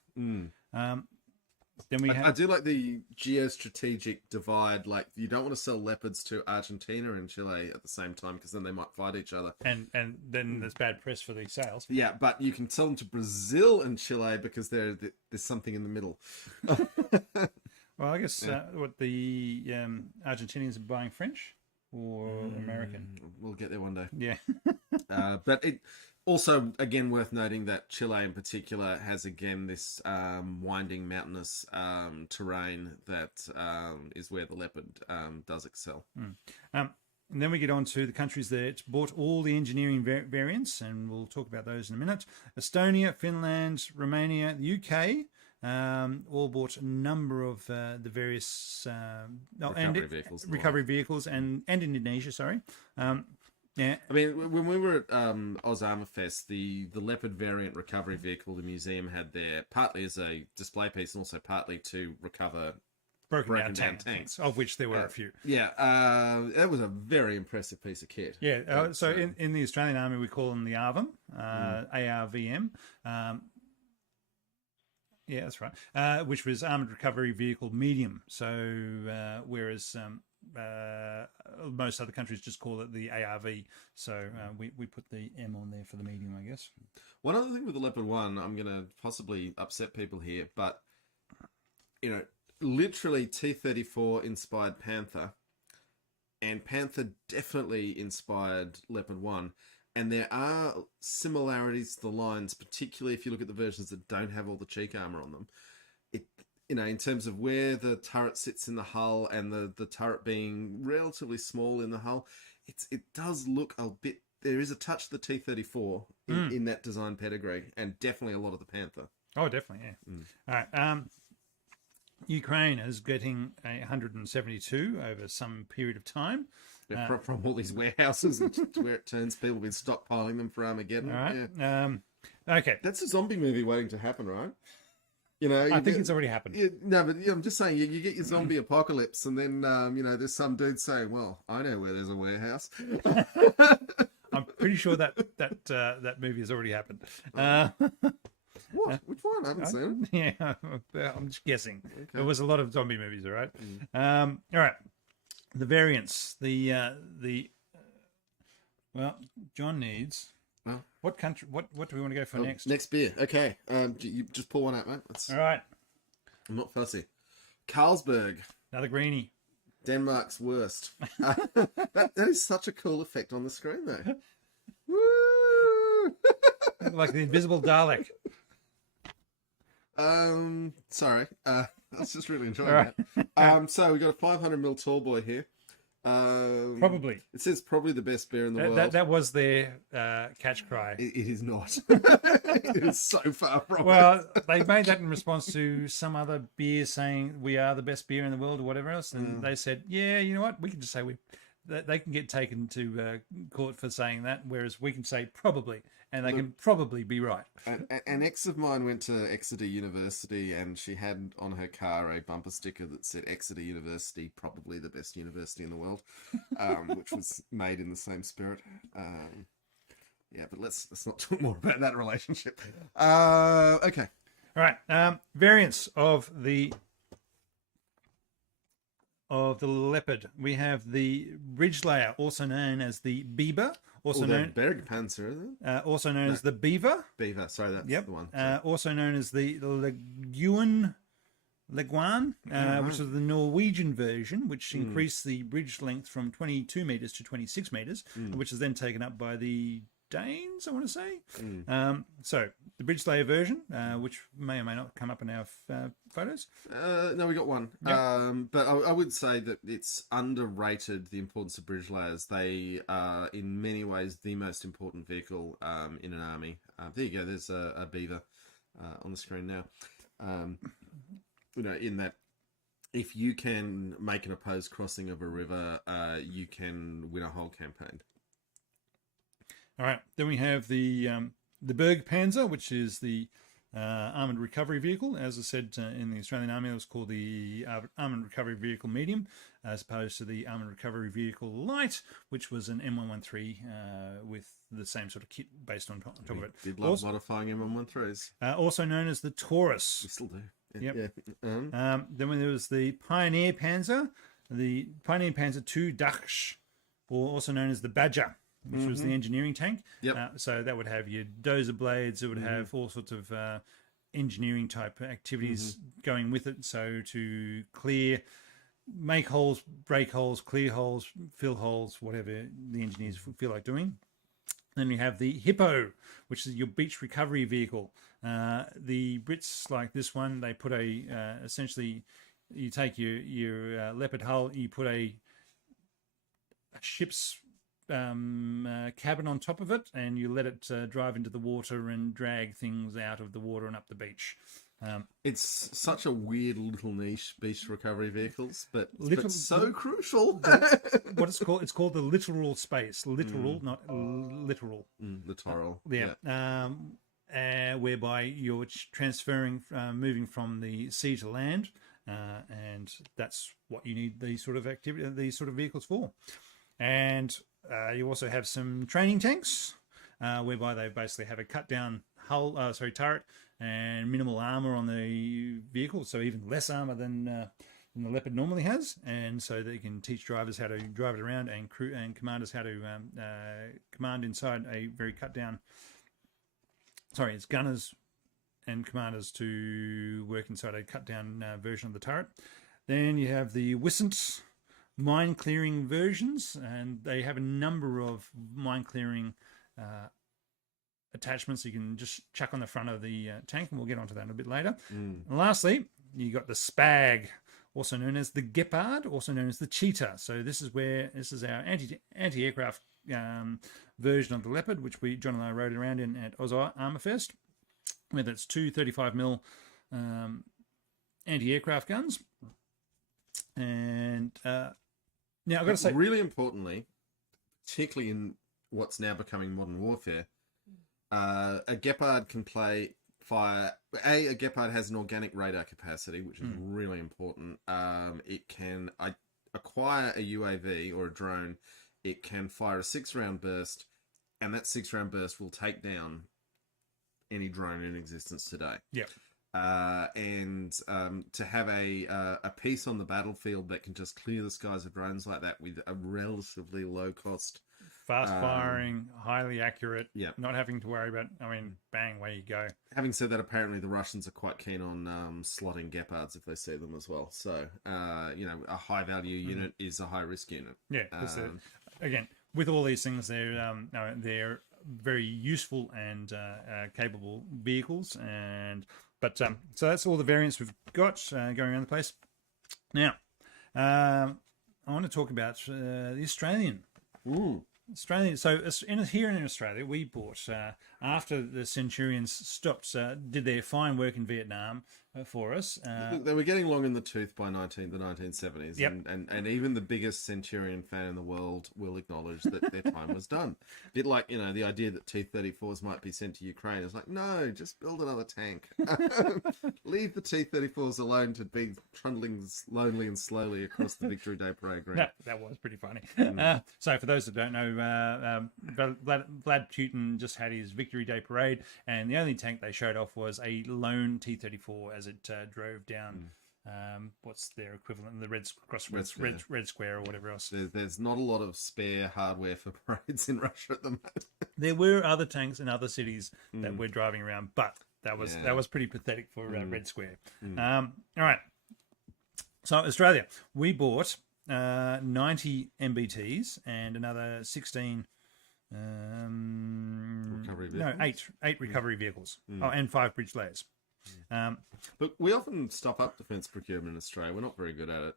Then I do like the geostrategic divide. Like, you don't want to sell leopards to Argentina and Chile at the same time because then they might fight each other. And then there's bad press for these sales. Yeah, but you can sell them to Brazil and Chile because there's something in the middle. Well, I guess what the Argentinians are buying French or American. We'll get there one day. Yeah. But it also, again, worth noting that Chile in particular has, again, this winding mountainous terrain that is where the leopard does excel. And then we get on to the countries that bought all the engineering variants, and we'll talk about those in a minute. Estonia, Finland, Romania, the UK all bought a number of the various recovery vehicles, and Indonesia, sorry. Yeah, I mean, when we were at Oz Armour Fest, the Leopard variant recovery vehicle the museum had there, partly as a display piece and also partly to recover broken down tanks, of which there were a few. Yeah, that was a very impressive piece of kit. Yeah, so in the Australian Army, we call them the ARVM, ARVM. Yeah, that's right. Which was Armoured Recovery Vehicle Medium. So whereas most other countries just call it the ARV. So we put the M on there for the medium, I guess. One other thing with the Leopard 1, I'm going to possibly upset people here, but, literally T-34 inspired Panther, and Panther definitely inspired Leopard 1. And there are similarities to the lines, particularly if you look at the versions that don't have all the cheek armor on them. In terms of where the turret sits in the hull and the turret being relatively small in the hull, it does look a bit. There is a touch of the T-34 in that design pedigree, and definitely a lot of the Panther. Oh, definitely, yeah. All right. Ukraine is getting 172 over some period of time. From all these warehouses, where it turns people have been stockpiling them for Armageddon. All right. Yeah. Okay. That's a zombie movie waiting to happen, right? I think it's already happened. No, but I'm just saying, you get your zombie apocalypse, and then there's some dude saying, "Well, I know where there's a warehouse." I'm pretty sure that movie has already happened. What? Which one? I haven't seen it. Yeah, I'm just guessing. Okay. There was a lot of zombie movies, all right. All right, the variants. Well, John needs. Oh. What country? What do we want to go for next? Next beer. Okay. You just pour one out, mate. All right, I'm not fussy. Carlsberg, another greenie. Denmark's worst. That is such a cool effect on the screen, though. Woo! Like the invisible Dalek. Sorry. I was just really enjoying All that. So we got a 500ml tall boy here. Probably. It says probably the best beer in the world. That was their catch cry. It is not. It is so far from Well, it. they made that in response to some other beer saying we are the best beer in the world or whatever else, and they said, yeah, you know what, we can just say they can get taken to court for saying that, whereas we can say probably, and they can probably be right. An ex of mine went to Exeter University, and she had on her car a bumper sticker that said Exeter University, probably the best university in the world, which was made in the same spirit. Yeah, but let's not talk more about that relationship. Okay. All right, variants of the Leopard. We have the ridge layer, also known as the Beaver, also known Bergpanzer, isn't it? also known as the Beaver. Beaver, sorry, that's Yep. the one. Also known as the Leguan, which is the Norwegian version, which increased the bridge length from 22 meters to 26 meters, which is then taken up by the Danes, I want to say. So the bridge layer version, which may or may not come up in our photos. No, we got one. Yep. But I would say that it's underrated, the importance of bridge layers. They are, in many ways, the most important vehicle in an army. There you go. There's a beaver on the screen now. In that, if you can make an opposed crossing of a river, you can win a whole campaign. All right. Then we have the Bergpanzer, which is the armoured recovery vehicle. As I said, in the Australian Army, it was called the Armoured Recovery Vehicle Medium, as opposed to the Armoured Recovery Vehicle Light, which was an M113 with the same sort of kit based on top of it. Did love modifying M113s. Also known as the Taurus. We still do. Yep. Yeah. Then when there was the Pioneer Panzer, the Pioneer Panzer II Dachs, or also known as the Badger, which was the engineering tank. Yep. So that would have your dozer blades. It would have all sorts of engineering type activities going with it. So to make holes, break holes, clear holes, fill holes, whatever the engineers feel like doing. Then we have the Hippo, which is your beach recovery vehicle. The Brits, like this one, they put essentially, you take your Leopard hull, you put a ship's cabin on top of it, and you let it drive into the water and drag things out of the water and up the beach. It's such a weird little niche, beach recovery vehicles, but so crucial. What it's called the littoral space. Literal, not literal. Littoral. Yeah. Whereby you're transferring, moving from the sea to land, and that's what you need these sort of vehicles for. And you also have some training tanks, whereby they basically have a cut down turret and minimal armor on the vehicle, so even less armor than the Leopard normally has, and so they can teach drivers how to drive it around, and crew and commanders how to command inside a very cut down. Sorry, it's gunners and commanders to work inside a cut down version of the turret. Then you have the Wissant mine clearing versions, and they have a number of mine clearing attachments you can just chuck on the front of the tank, and we'll get onto that a bit later. And lastly, you got the Spag, also known as the Gepard, also known as the Cheetah. So this is our anti-aircraft version of the Leopard, which John and I rode around in at Oz Armourfest, with its two 35mm anti-aircraft guns. And now I've got to say, really importantly, particularly in what's now becoming modern warfare, a Gepard can fire. A Gepard has an organic radar capacity, which is really important. It can acquire a UAV or a drone. It can fire a 6-round burst, and that 6-round burst will take down any drone in existence today. Yeah. And to have a piece on the battlefield that can just clear the skies of drones like that with a relatively low cost, fast firing, highly accurate. Yeah. Not having to worry about. I mean, bang, away you go. Having said that, apparently the Russians are quite keen on slotting Gepards if they see them as well. So, a high value unit is a high risk unit. Yeah. Again, with all these things, they're very useful and capable vehicles, so that's all the variants we've got going around the place. Now, I want to talk about the Australian. Australian. So here in Australia, we bought after the Centurions stopped, did their fine work in Vietnam for us. They were getting long in the tooth by the 1970s, Yep. and even the biggest Centurion fan in the world will acknowledge that their time was done. A bit like the idea that T-34s might be sent to Ukraine. It's like, no, just build another tank. Leave the T-34s alone to be trundling lonely and slowly across the Victory Day parade ground. That was pretty funny. So for those that don't know, Vlad Putin just had his Victory Day parade, and the only tank they showed off was a lone T-34 as it drove down. What's their equivalent? The Red Square or whatever else. There's not a lot of spare hardware for parades in Russia at the moment. There were other tanks in other cities that were driving around, but that was pretty pathetic for Red Square. All right. So Australia, we bought 90 MBTs and another 16. Recovery vehicles? Eight recovery vehicles. Oh, and 5 bridge layers. But we often stuff up defence procurement in Australia. We're not very good at it.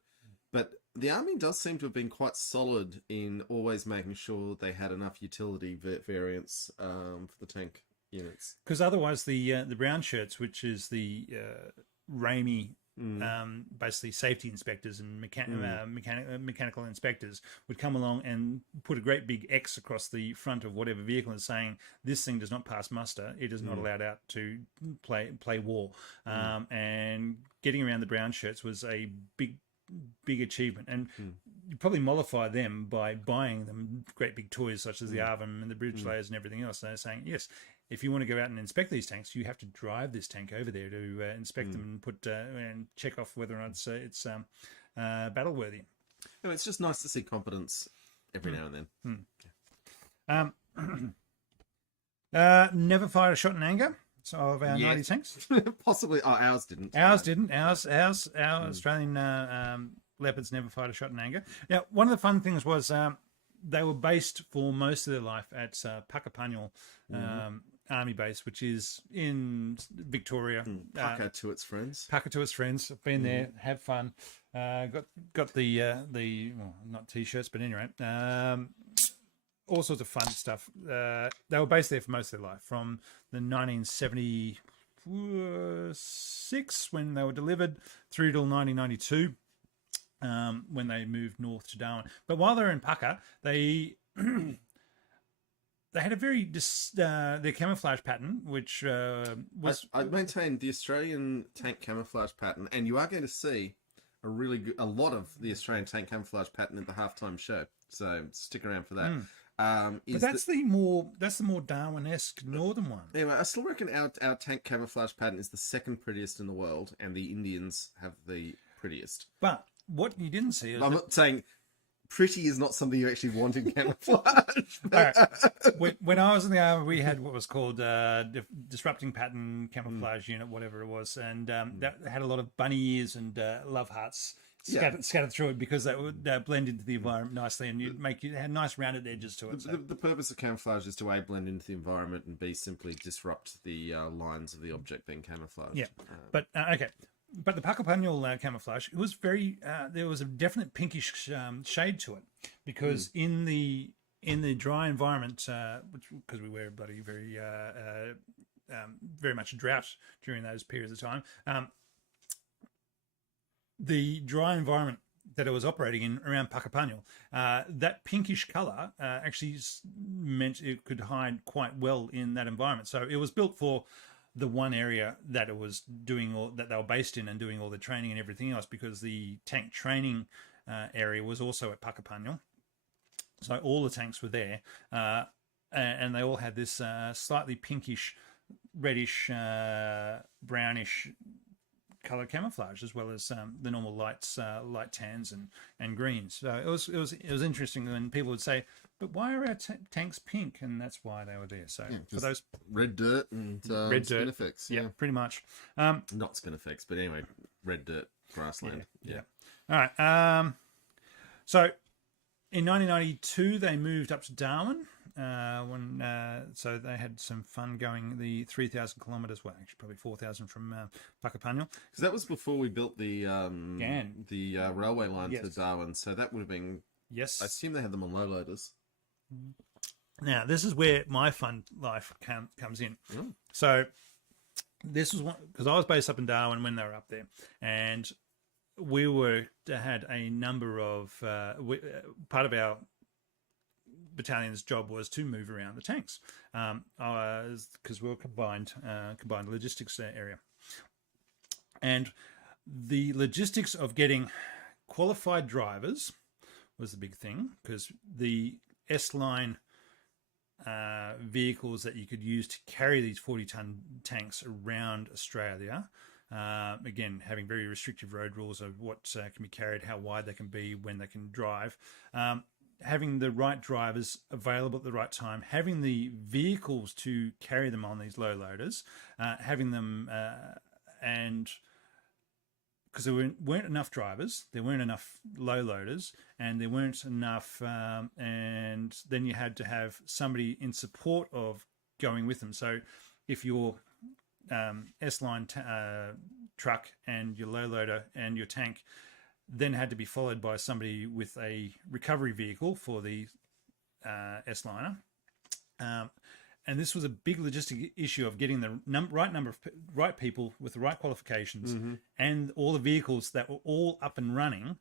But the Army does seem to have been quite solid in always making sure they had enough utility variants for the tank units. Because otherwise the brown shirts, which is the RAMI, basically safety inspectors and mechanical inspectors, would come along and put a great big X across the front of whatever vehicle and saying this thing does not pass muster, it is not allowed out to play war. And getting around the brown shirts was a big achievement, and you probably mollify them by buying them great big toys such as the ARVM and the bridge layers and everything else. And they're saying, yes, if you want to go out and inspect these tanks, you have to drive this tank over there to inspect them and put and check off whether or not it's battle worthy. It's just nice to see competence every now and then. Never fired a shot in anger. So of our 90 tanks, possibly. Oh, ours didn't. Ours didn't. Our Australian Leopards never fired a shot in anger. Now, one of the fun things was they were based for most of their life at Puckapunyal Army Base, which is in Victoria. Pucka to its friends. Pucka to its friends. I've been there, have fun. Got the well, not t-shirts, but anyway. All sorts of fun stuff. They were based there for most of their life, from the 1976 when they were delivered through till 1992 when they moved north to Darwin. But while they were in Pucka, they had a very their camouflage pattern, which was. I maintain the Australian tank camouflage pattern, and you are going to see a lot of the Australian tank camouflage pattern at the halftime show. So stick around for that. But that's the more Darwin-esque northern one. Anyway, I still reckon our tank camouflage pattern is the second prettiest in the world, and the Indians have the prettiest. But what you didn't see is... I'm not saying pretty is not something you actually want in camouflage. Right. When I was in the army, we had what was called disrupting pattern camouflage unit, whatever it was, and that had a lot of bunny ears and love hearts scattered through it, because that would blend into the environment nicely, and it had nice rounded edges to it. The purpose of camouflage is to A, blend into the environment, and B, simply disrupt the lines of the object being camouflaged. Yeah, but okay. But the Puckapunyal camouflage, it was very. There was a definite pinkish shade to it, because in the dry environment, because we were bloody very much drought during those periods of time. The dry environment that it was operating in around Puckapunyal, that pinkish colour actually meant it could hide quite well in that environment. So it was built for the one area that it was doing, or that they were based in and doing all the training and everything else, because the tank training area was also at Puckapunyal. So all the tanks were there. and they all had this slightly pinkish, reddish, brownish color camouflage, as well as the normal light tans and greens. So it was interesting when people would say, "But why are our tanks pink?" And that's why they were there. So for those red dirt and red dirt spinifex, yeah, pretty much. not spinifex, but anyway, red dirt grassland. Yeah. All right. So in 1992, they moved up to Darwin. So they had some fun going the 3,000 kilometres, well, actually probably 4,000 from Puckapunyal. Because that was before we built the railway line Yes. to Darwin, so that would have been. Yes. I assume they had them on low loaders. Now this is where my fun life comes in. Oh. So this was one because I was based up in Darwin when they were up there, and we had a number of part of our battalion's job was to move around the tanks because we were combined logistics area, and the logistics of getting qualified drivers was the big thing, because the S-line vehicles that you could use to carry these 40-ton tanks around Australia, again having very restrictive road rules of what can be carried, how wide they can be, when they can drive, having the right drivers available at the right time, having the vehicles to carry them on these low loaders, having them and because there weren't enough drivers, there weren't enough low loaders, and there weren't enough, and then you had to have somebody in support of going with them. So if your S-line truck and your low loader and your tank then had to be followed by somebody with a recovery vehicle for the S-liner. And this was a big logistic issue of getting the right people with the right qualifications and all the vehicles that were all up and running.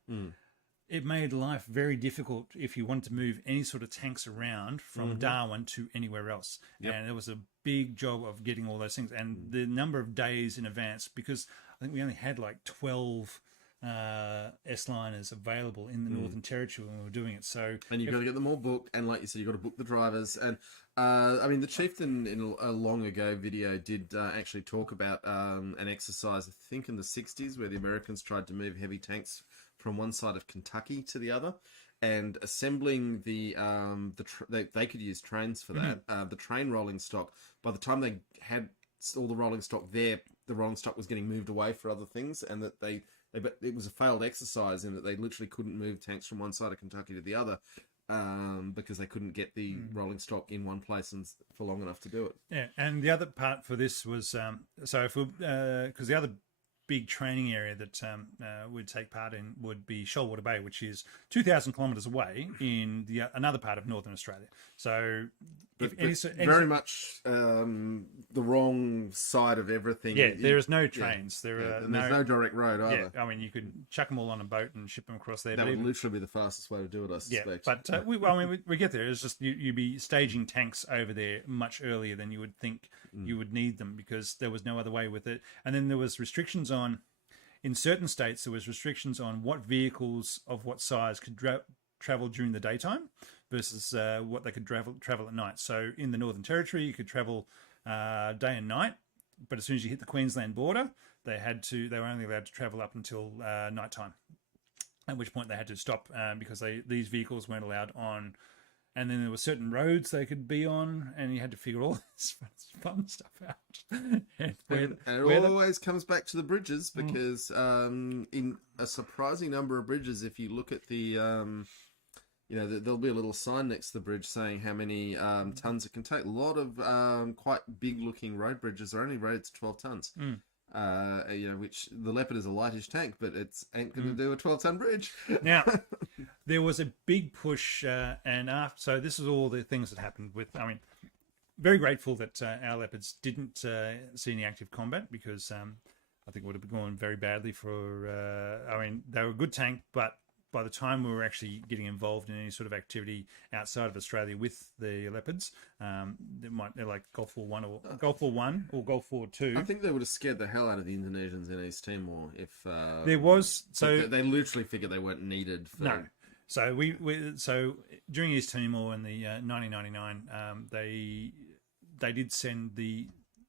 It made life very difficult if you wanted to move any sort of tanks around from Darwin to anywhere else. Yep. And it was a big job of getting all those things, and the number of days in advance, because I think we only had like 12 S-liners available in the Northern Territory when we were doing it. So, and you've got to get them all booked, and like you said, you've got to book the drivers. And I mean, the Chieftain in a long ago video did actually talk about an exercise, I think in the 60s, where the Americans tried to move heavy tanks from one side of Kentucky to the other, and assembling they could use trains for that. The train rolling stock, by the time they had all the rolling stock there, the rolling stock was getting moved away for other things, and that but it was a failed exercise in that they literally couldn't move tanks from one side of Kentucky to the other because they couldn't get the rolling stock in one place for long enough to do it. Yeah, and the other part for this was because the other big training area that we'd take part in would be Shoalwater Bay, which is 2,000 kilometres away in another part of Northern Australia. So very much the wrong side of everything. Yeah, there is no trains. Yeah. There's no direct road either. Yeah, I mean, you could chuck them all on a boat and ship them across there. That would literally be the fastest way to do it, I suspect. Yeah, but we get there. It's just you'd be staging tanks over there much earlier than you would think you would need them, because there was no other way with it. And then there was restrictions in certain states, there was restrictions on what vehicles of what size could travel during the daytime versus what they could travel at night. So in the Northern Territory, you could travel day and night, but as soon as you hit the Queensland border, they were only allowed to travel up until nighttime, at which point they had to stop because these vehicles weren't allowed on. And then there were certain roads they could be on, and you had to figure all this fun stuff out. and it always comes back to the bridges, because in a surprising number of bridges, if you look at the, there'll be a little sign next to the bridge saying how many tons it can take. A lot of quite big-looking road bridges are only rated to 12 tons. Which the Leopard is a lightish tank, but it's ain't going to do a 12-ton bridge. Now, there was a big push, so this is all the things that happened with. I mean, very grateful that our Leopards didn't see any active combat, because I think it would have gone very badly for. They were a good tank, but by the time we were actually getting involved in any sort of activity outside of Australia with the Leopards, they're like Gulf War 1 or Gulf War 1 or Gulf War 2. I think they would have scared the hell out of the Indonesians in East Timor if there was. So they literally figured they weren't needed. So during East Timor in the 1999, they did send the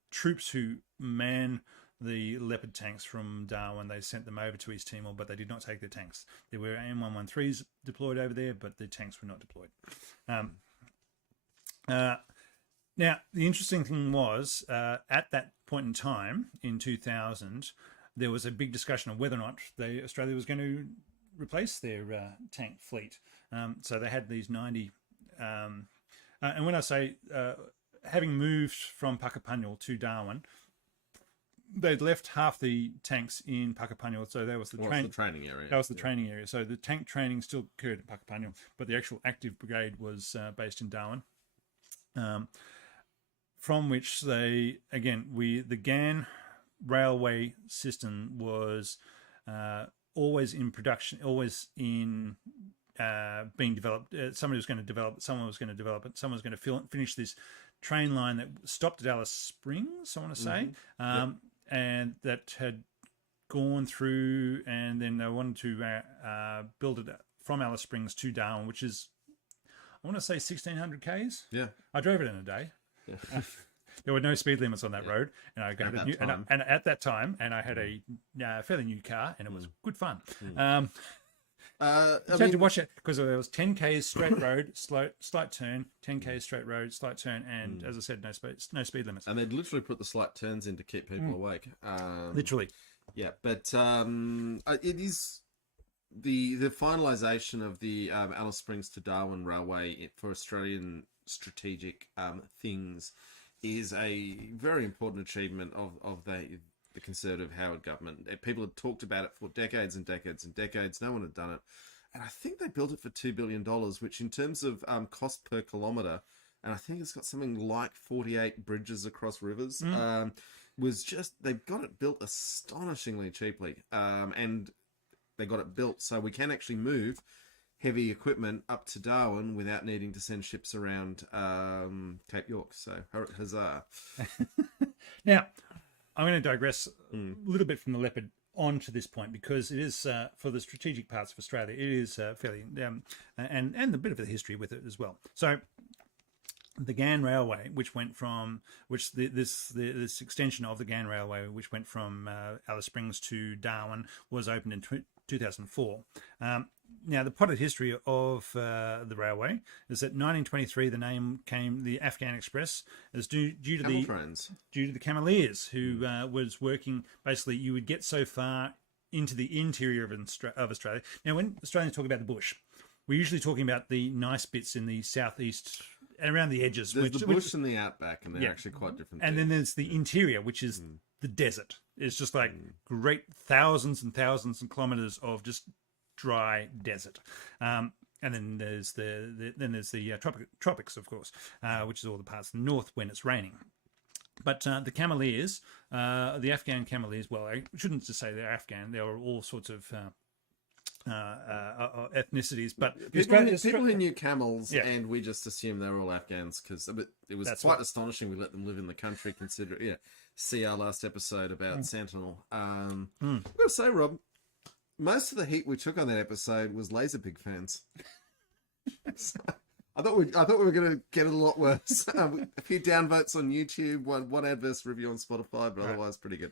troops who man the Leopard tanks from Darwin. They sent them over to East Timor, but they did not take their tanks. There were M113s deployed over there, but the tanks were not deployed. Now, the interesting thing was, at that point in time, in 2000, there was a big discussion of whether or not Australia was going to replace their tank fleet. So they had these 90... and when I say having moved from Puckapunyal to Darwin, they'd left half the tanks in Puckapunyal, so that was the training area. That was the training area. So the tank training still occurred at Puckapunyal, but the actual active brigade was based in Darwin. From which the GAN railway system was always in production, always in being developed. Somebody was going to develop it, someone was going to develop it, someone was going to finish this train line that stopped at Alice Springs, I want to say, and that had gone through, and then they wanted to build it from Alice Springs to Darwin, which is, I want to say, 1,600 k's. Yeah, I drove it in a day. Yeah. There were no speed limits on that road, and I at that time, and I had a fairly new car, and it was good fun. I had to watch it because there was 10 k's straight road, slight turn, 10 k's straight road, slight turn, and as I said, no speed limits. And they'd literally put the slight turns in to keep people awake. Literally, yeah. But it is the finalisation of the Alice Springs to Darwin railway for Australian strategic things is a very important achievement of the Conservative Howard government. People had talked about it for decades and decades and decades. No one had done it. And I think they built it for $2 billion, which in terms of cost per kilometre, and I think it's got something like 48 bridges across rivers, was just, they've got it built astonishingly cheaply. And they got it built so we can actually move heavy equipment up to Darwin without needing to send ships around Cape York. So, huzzah. Now, I'm going to digress a little bit from the Leopard on to this point, because it is, for the strategic parts of Australia, it is fairly, and a bit of the history with it as well. So, the GAN Railway, this extension of the GAN Railway, which went from Alice Springs to Darwin, was opened in 2004. Now, the potted history of the railway is that 1923, the name came, the Afghan Express, is due to the Cameleers, who was working, basically, you would get so far into the interior of Australia. Now, when Australians talk about the bush, we're usually talking about the nice bits in the southeast, around the edges. There's the bush and the outback, and they're actually quite different. And then there's the interior, which is the desert. It's just like great thousands and thousands of kilometres of just dry desert. And then there's the tropics, of course, which is all the parts of the north when it's raining. But the Cameleers, the Afghan Cameleers, well, I shouldn't just say they're Afghan. There are all sorts of ethnicities, but people who knew camels, and we just assumed they were all Afghans, because it was quite astonishing we let them live in the country. See our last episode about Sentinel. I've got to say, Rob, most of the heat we took on that episode was Laserpig fans. I thought we were going to get it a lot worse. A few downvotes on YouTube, one adverse review on Spotify, but otherwise pretty good.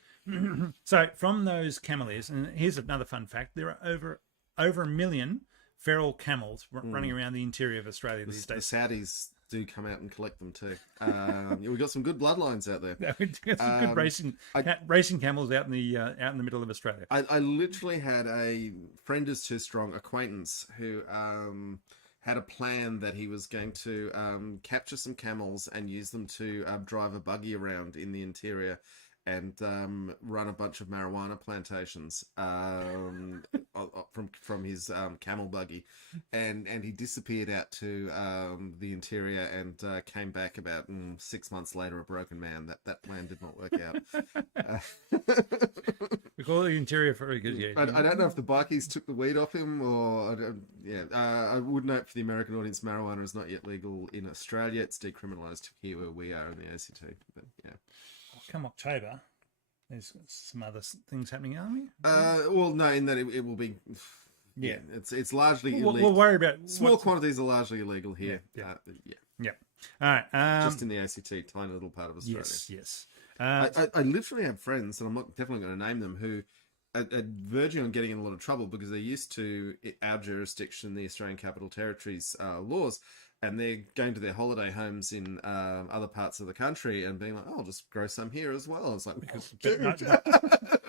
So from those Cameleers, and here's another fun fact: there are over 1 million feral camels running around the interior of Australia these days. The Saudis do come out and collect them too. We've got some good bloodlines out there. We've got some good racing camels out in the middle of Australia. I literally had a friend is too strong acquaintance who had a plan that he was going to capture some camels and use them to drive a buggy around in the interior and run a bunch of marijuana plantations from his camel buggy, and he disappeared out to the interior and came back about 6 months later a broken man. That plan did not work out. We call the interior very good. Yeah, I don't know if the bikies took the weed off him, or I would note for the American audience, marijuana is not yet legal in Australia. It's decriminalised here where we are in the ACT. But yeah. Come October, there's some other things happening, aren't we? Well, no, in that it will be Yeah. It's largely We'll illegal. worry about Small quantities are largely illegal here. Yeah. Yeah. Yep. All right. Just in the ACT, tiny little part of Australia. Yes. I literally have friends, and I'm not definitely going to name them, who are verging on getting in a lot of trouble because they're used to our jurisdiction, the Australian Capital Territory's laws, and they're going to their holiday homes in other parts of the country and being like, "Oh, I'll just grow some here as well." It's like,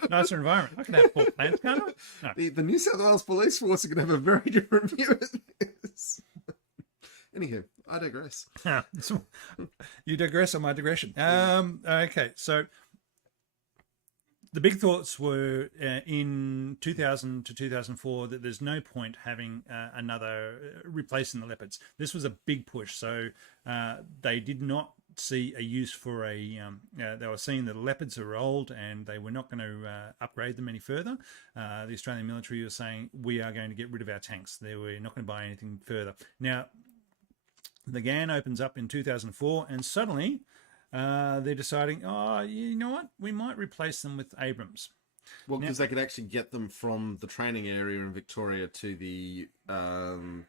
nicer environment. I can have pork plants, can't I? No. The New South Wales Police Force are going to have a very different view of this. Anywho, I digress. So you digress on my digression. Okay, so the big thoughts were in 2000 to 2004 that there's no point having replacing the Leopards. This was a big push, so they did not see a use for they were seeing that the Leopards are old and they were not going to upgrade them any further. The Australian military was saying, we are going to get rid of our tanks. We're not going to buy anything further. Now, the GAN opens up in 2004 and suddenly they're deciding, oh, you know what? We might replace them with Abrams. Well, because they could actually get them from the training area in Victoria to the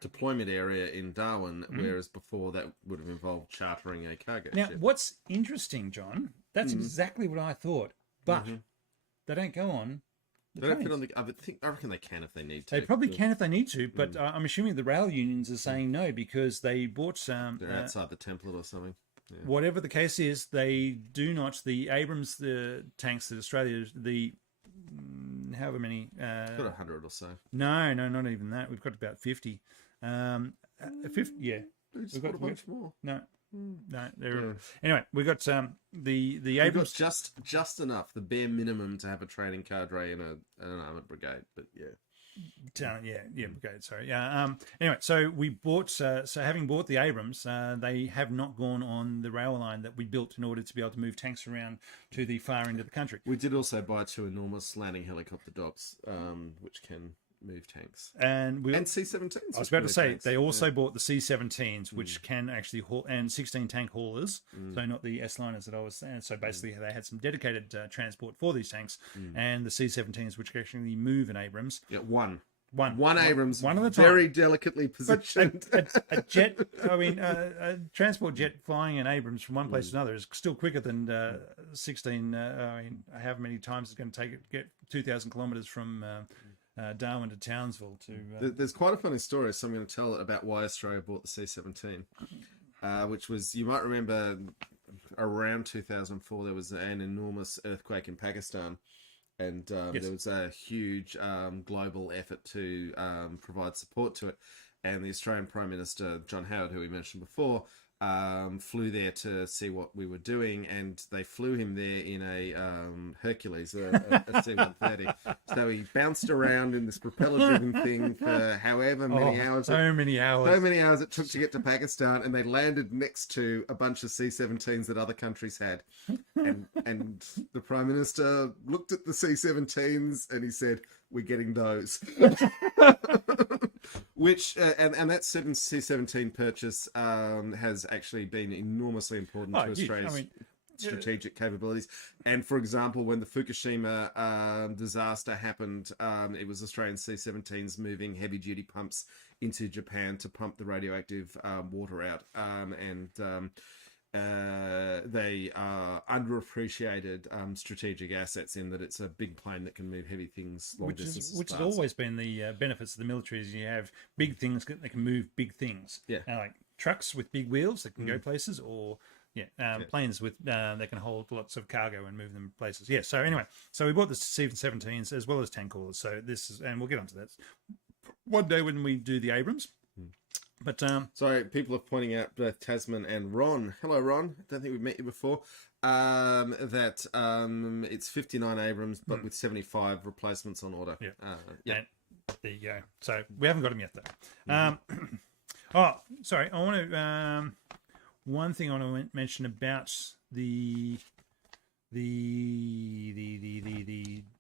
deployment area in Darwin, whereas before that would have involved chartering a cargo Now, ship. what's interesting, John, that's exactly what I thought, but they don't go on the They don't fit trains. on I reckon they can if they need to. They probably can if they need to, but I'm assuming the rail unions are saying no because they bought some. They're outside the template or something. Yeah. Whatever the case is, they do not. The Abrams, the tanks that Australia, however many. Got 100 or so. No, not even that. We've got about 50. 50, yeah. We've got a bunch more. No. Anyway, we got the Abrams. We've got just enough, the bare minimum, to have a training cadre and an armoured brigade. But Brigade. Sorry. Anyway, so we bought. So having bought the Abrams, they have not gone on the rail line that we built in order to be able to move tanks around to the far end of the country. We did also buy 2 enormous landing helicopter docks, which can move tanks, and C-17s. I was about to say they also bought the C-17s, which can actually haul, and 16 tank haulers. So not the S-liners that I was saying. So basically, they had some dedicated transport for these tanks, and the C-17s, which can actually move an Abrams. Yeah, one Abrams, Abrams, one at a time, very delicately positioned. A jet, a transport jet flying an Abrams from one place to another is still quicker than 16. However many times it's going to take it to get 2,000 kilometres from Darwin to Townsville. There's quite a funny story, so I'm going to tell it about why Australia bought the C-17, which was, you might remember, around 2004 there was an enormous earthquake in Pakistan, and there was a huge global effort to provide support to it, and the Australian Prime Minister John Howard, who we mentioned before, flew there to see what we were doing, and they flew him there in a Hercules, a C-130. So he bounced around in this propeller-driven thing for however many hours. So many hours it took to get to Pakistan, and they landed next to a bunch of C-17s that other countries had. And the Prime Minister looked at the C-17s and he said, "We're getting those." Which and that C-17 purchase has actually been enormously important to Australia's strategic capabilities. And for example, when the Fukushima disaster happened, it was Australian C-17s moving heavy-duty pumps into Japan to pump the radioactive water out. They are underappreciated strategic assets in that it's a big plane that can move heavy things long distances. Which has always been the benefits of the military is you have big things that can move big things. Yeah. Like trucks with big wheels that can go places, or planes with that can hold lots of cargo and move them places. Yeah. So anyway, so we bought the C-17s as well as tank haulers. So this is, and we'll get onto that one day when we do the Abrams. But sorry, people are pointing out both Tasman and Ron. Hello, Ron. Don't think we've met you before. That it's 59 Abrams, but with 75 replacements on order. Yeah. And there you go. So we haven't got them yet, though. Oh, sorry. I want to one thing I want to mention about the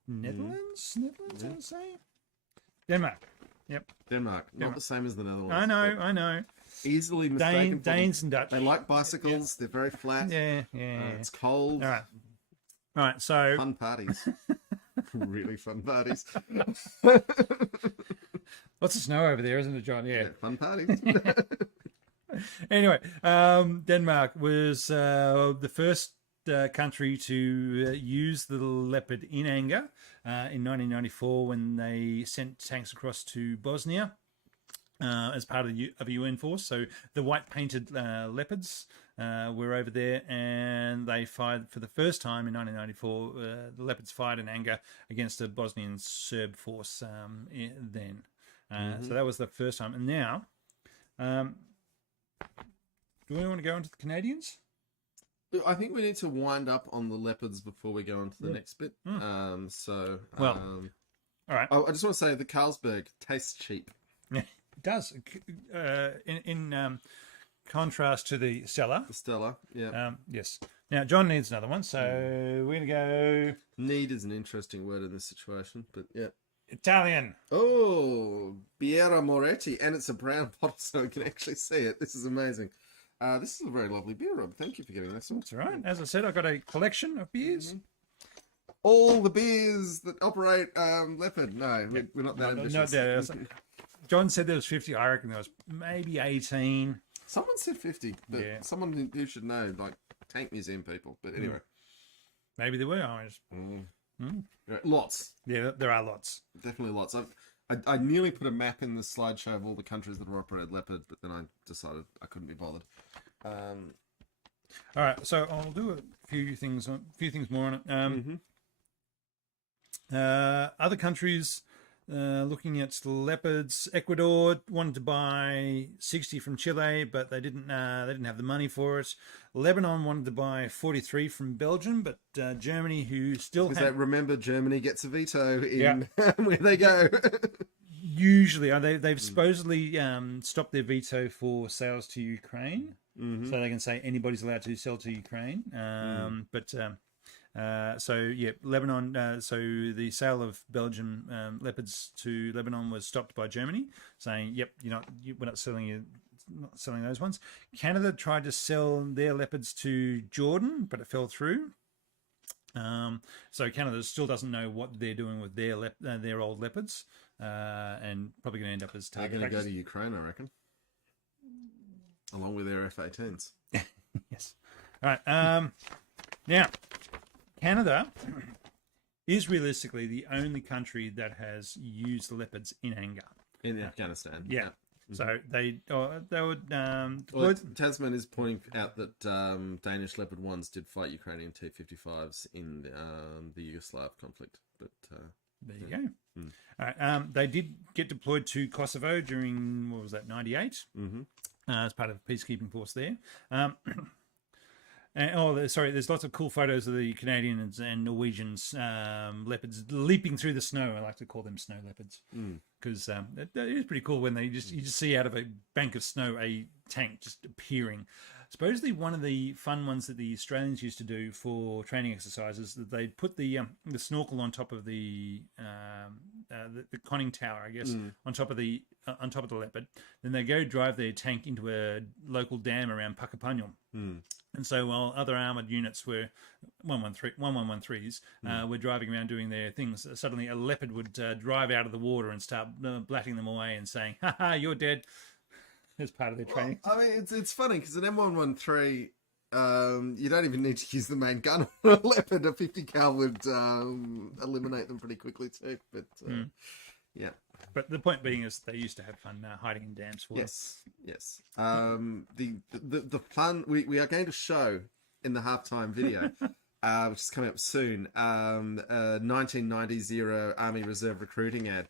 Netherlands. Netherlands, I would say. Denmark. Yep. Denmark. Not the same as the Netherlands. I know. Easily mistaken. Danes and Dutch. They like bicycles. They're very flat. Yeah. It's cold. All right. So fun parties. Really fun parties. Lots of snow over there, isn't it, John? Yeah. Yeah, fun parties. Anyway, Denmark was the first country to use the Leopard in anger in 1994 when they sent tanks across to Bosnia as part of a UN force. So the white painted Leopards were over there, and they fired for the first time in 1994. The Leopards fired in anger against a Bosnian Serb force then. So that was the first time. And now, do we want to go into the Canadians? I think we need to wind up on the leopards before we go on to the next bit. All right. I just want to say the Carlsberg tastes cheap. Yeah, it does. In contrast to the Stella. The Stella, yeah. Yes. Now, John needs another one, so we're going to go... Need is an interesting word in this situation, but yeah. Italian. Oh, Birra Moretti, and it's a brown bottle, so we can actually see it. This is amazing. This is a very lovely beer, Rob. Thank you for getting this one. That's all right. As I said, I've got a collection of beers. All the beers that operate Leopard. No, we're not that ambitious. No, John said there was 50. I reckon there was maybe 18. Someone said 50, but someone who should know, like Tank Museum people. But anyway. Maybe there were. Lots. Yeah, there are lots. Definitely lots. I nearly put a map in the slideshow of all the countries that have operated Leopard, but then I decided I couldn't be bothered. All right, so I'll do a few things more on it. Other countries looking at leopards. Ecuador wanted to buy 60 from Chile, but they didn't have the money for it. Lebanon wanted to buy 43 from Belgium, but Germany, who still remember Germany gets a veto in where they go. Usually, they've supposedly stopped their veto for sales to Ukraine, so they can say anybody's allowed to sell to Ukraine. Lebanon. So the sale of Belgian leopards to Lebanon was stopped by Germany, saying, "Yep, we're not selling those ones." Canada tried to sell their leopards to Jordan, but it fell through. So Canada still doesn't know what they're doing with their old leopards, and probably going to end up as target. They're going to go to Ukraine, I reckon, along with their F-18s. Yes. All right. Now, Canada is realistically the only country that has used leopards in anger. In Afghanistan. Yeah. So they would. Tasman is pointing out that Danish Leopard 1s did fight Ukrainian T-55s in the Yugoslav conflict. But there you go. All right, they did get deployed to Kosovo during, what was that, 98? As part of a peacekeeping force there. There's lots of cool photos of the Canadians and Norwegians leopards leaping through the snow. I like to call them snow leopards because it is pretty cool when you just see out of a bank of snow a tank just appearing. Supposedly one of the fun ones that the Australians used to do for training exercises, that they'd put the snorkel on top of the conning tower, I guess, on top of the leopard. Then they go drive their tank into a local dam around Puckapunyal. And so while other armoured units were 1113s were driving around doing their things, suddenly a leopard would drive out of the water and start blatting them away and saying, "Ha ha, you're dead," as part of their training. Well, I mean, it's funny because an M113, you don't even need to use the main gun on a leopard. A 50 cal would eliminate them pretty quickly too. But yeah. But the point being is they used to have fun hiding in dams for Yes. The fun we are going to show in the halftime video, which is coming up soon. 1990 Zero Army Reserve recruiting ad,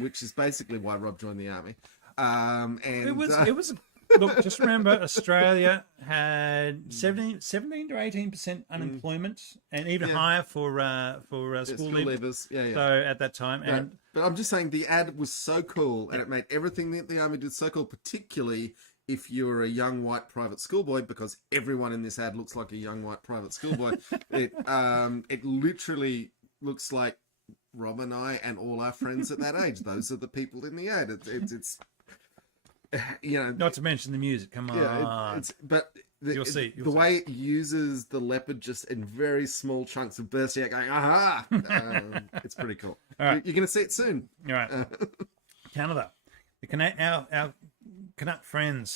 which is basically why Rob joined the army. And it was. Look, just remember, Australia had 17 to 18% unemployment, and even higher for school leavers. Yeah. So at that time, but I'm just saying the ad was so cool, and it made everything that the army did so cool, particularly if you're a young white private schoolboy, because everyone in this ad looks like a young white private schoolboy. It literally looks like Rob and I and all our friends at that age. Those are the people in the ad. It's not to mention the music. Come on. You'll see. The way it uses the leopard just in very small chunks of bursting out going, aha! It's pretty cool. All right. You're going to see it soon. All right. Canada. Our Canuck friends.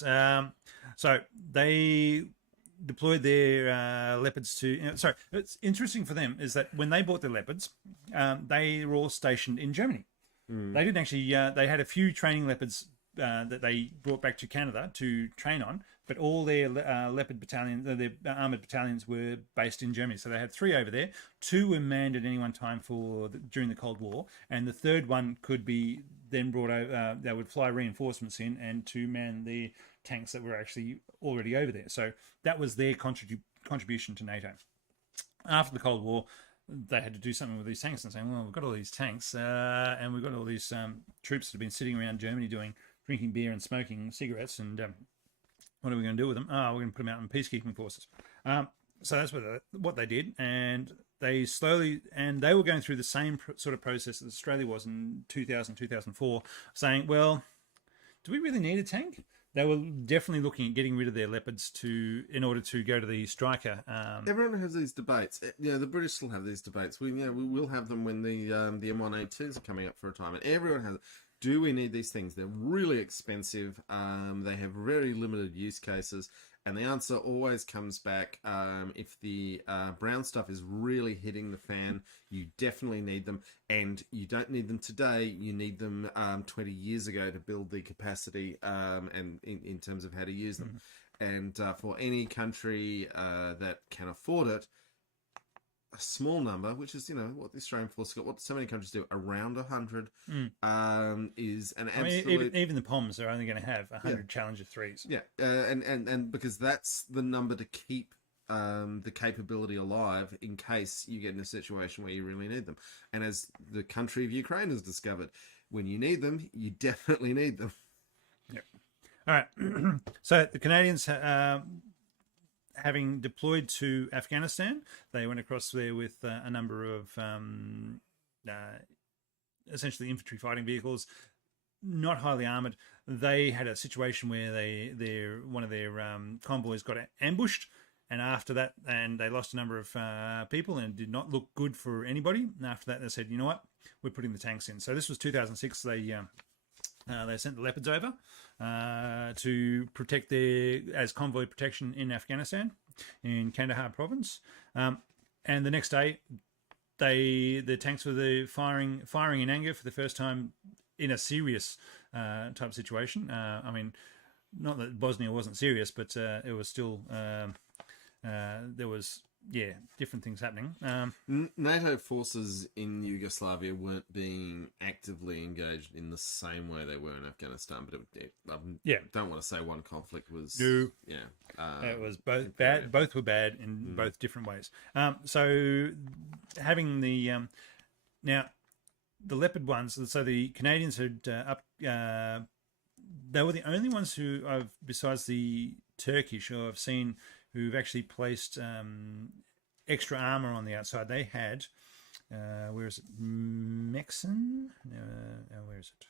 So they deployed their leopards to. Sorry, it's interesting for them is that when they bought their leopards, they were all stationed in Germany. They didn't actually. They had a few training leopards that they brought back to Canada to train on, but all their leopard battalions, their armored battalions, were based in Germany. So they had 3 over there. 2 were manned at any one time during the Cold War, and the third one could be then brought over. They would fly reinforcements in and to man the tanks that were actually already over there. So that was their contribution to NATO. After the Cold War, they had to do something with these tanks and saying, well, we've got all these tanks and we've got all these troops that have been sitting around Germany drinking beer and smoking cigarettes, and what are we going to do with them? Oh, we're going to put them out in peacekeeping forces. So that's what they did, and they were going through the same sort of process that Australia was in 2000, 2004, saying, well, do we really need a tank? They were definitely looking at getting rid of their leopards in order to go to the striker. Everyone has these debates. The British still have these debates. We will have them when the M1A2s are coming up for a time, and everyone has. Do we need these things? They're really expensive. They have very limited use cases, and the answer always comes back: if the brown stuff is really hitting the fan, you definitely need them, and you don't need them today. You need them 20 years ago to build the capacity and in terms of how to use them. And for any country that can afford it, a small number, which is what the Australian Force got, what so many countries do, around 100, is an absolute. Even the POMs are only going to have 100 Challenger 3s. Yeah, and because that's the number to keep the capability alive in case you get in a situation where you really need them. And as the country of Ukraine has discovered, when you need them, you definitely need them. Yep. All right. So the Canadians. Having deployed to Afghanistan, they went across there with a number of essentially infantry fighting vehicles, not highly armored. They had a situation where one of their convoys got ambushed, and after that, and they lost a number of people, and it did not look good for anybody. And after that, they said, you know what, we're putting the tanks in. So this was 2006. They sent the Leopards over to protect as convoy protection in Afghanistan, in Kandahar province. And the next day, the tanks were firing in anger for the first time in a serious type situation. I mean, not that Bosnia wasn't serious, but it was still there was different things happening. NATO forces in Yugoslavia weren't being actively engaged in the same way they were in Afghanistan, but I don't want to say one conflict was. No. Yeah. It was both bad. Both were bad in both different ways. So having the now the Leopard ones. So the Canadians had they were the only ones who besides the Turkish, who I've seen, who've actually placed extra armor on the outside. They had, where is it? Mexan? Where is it?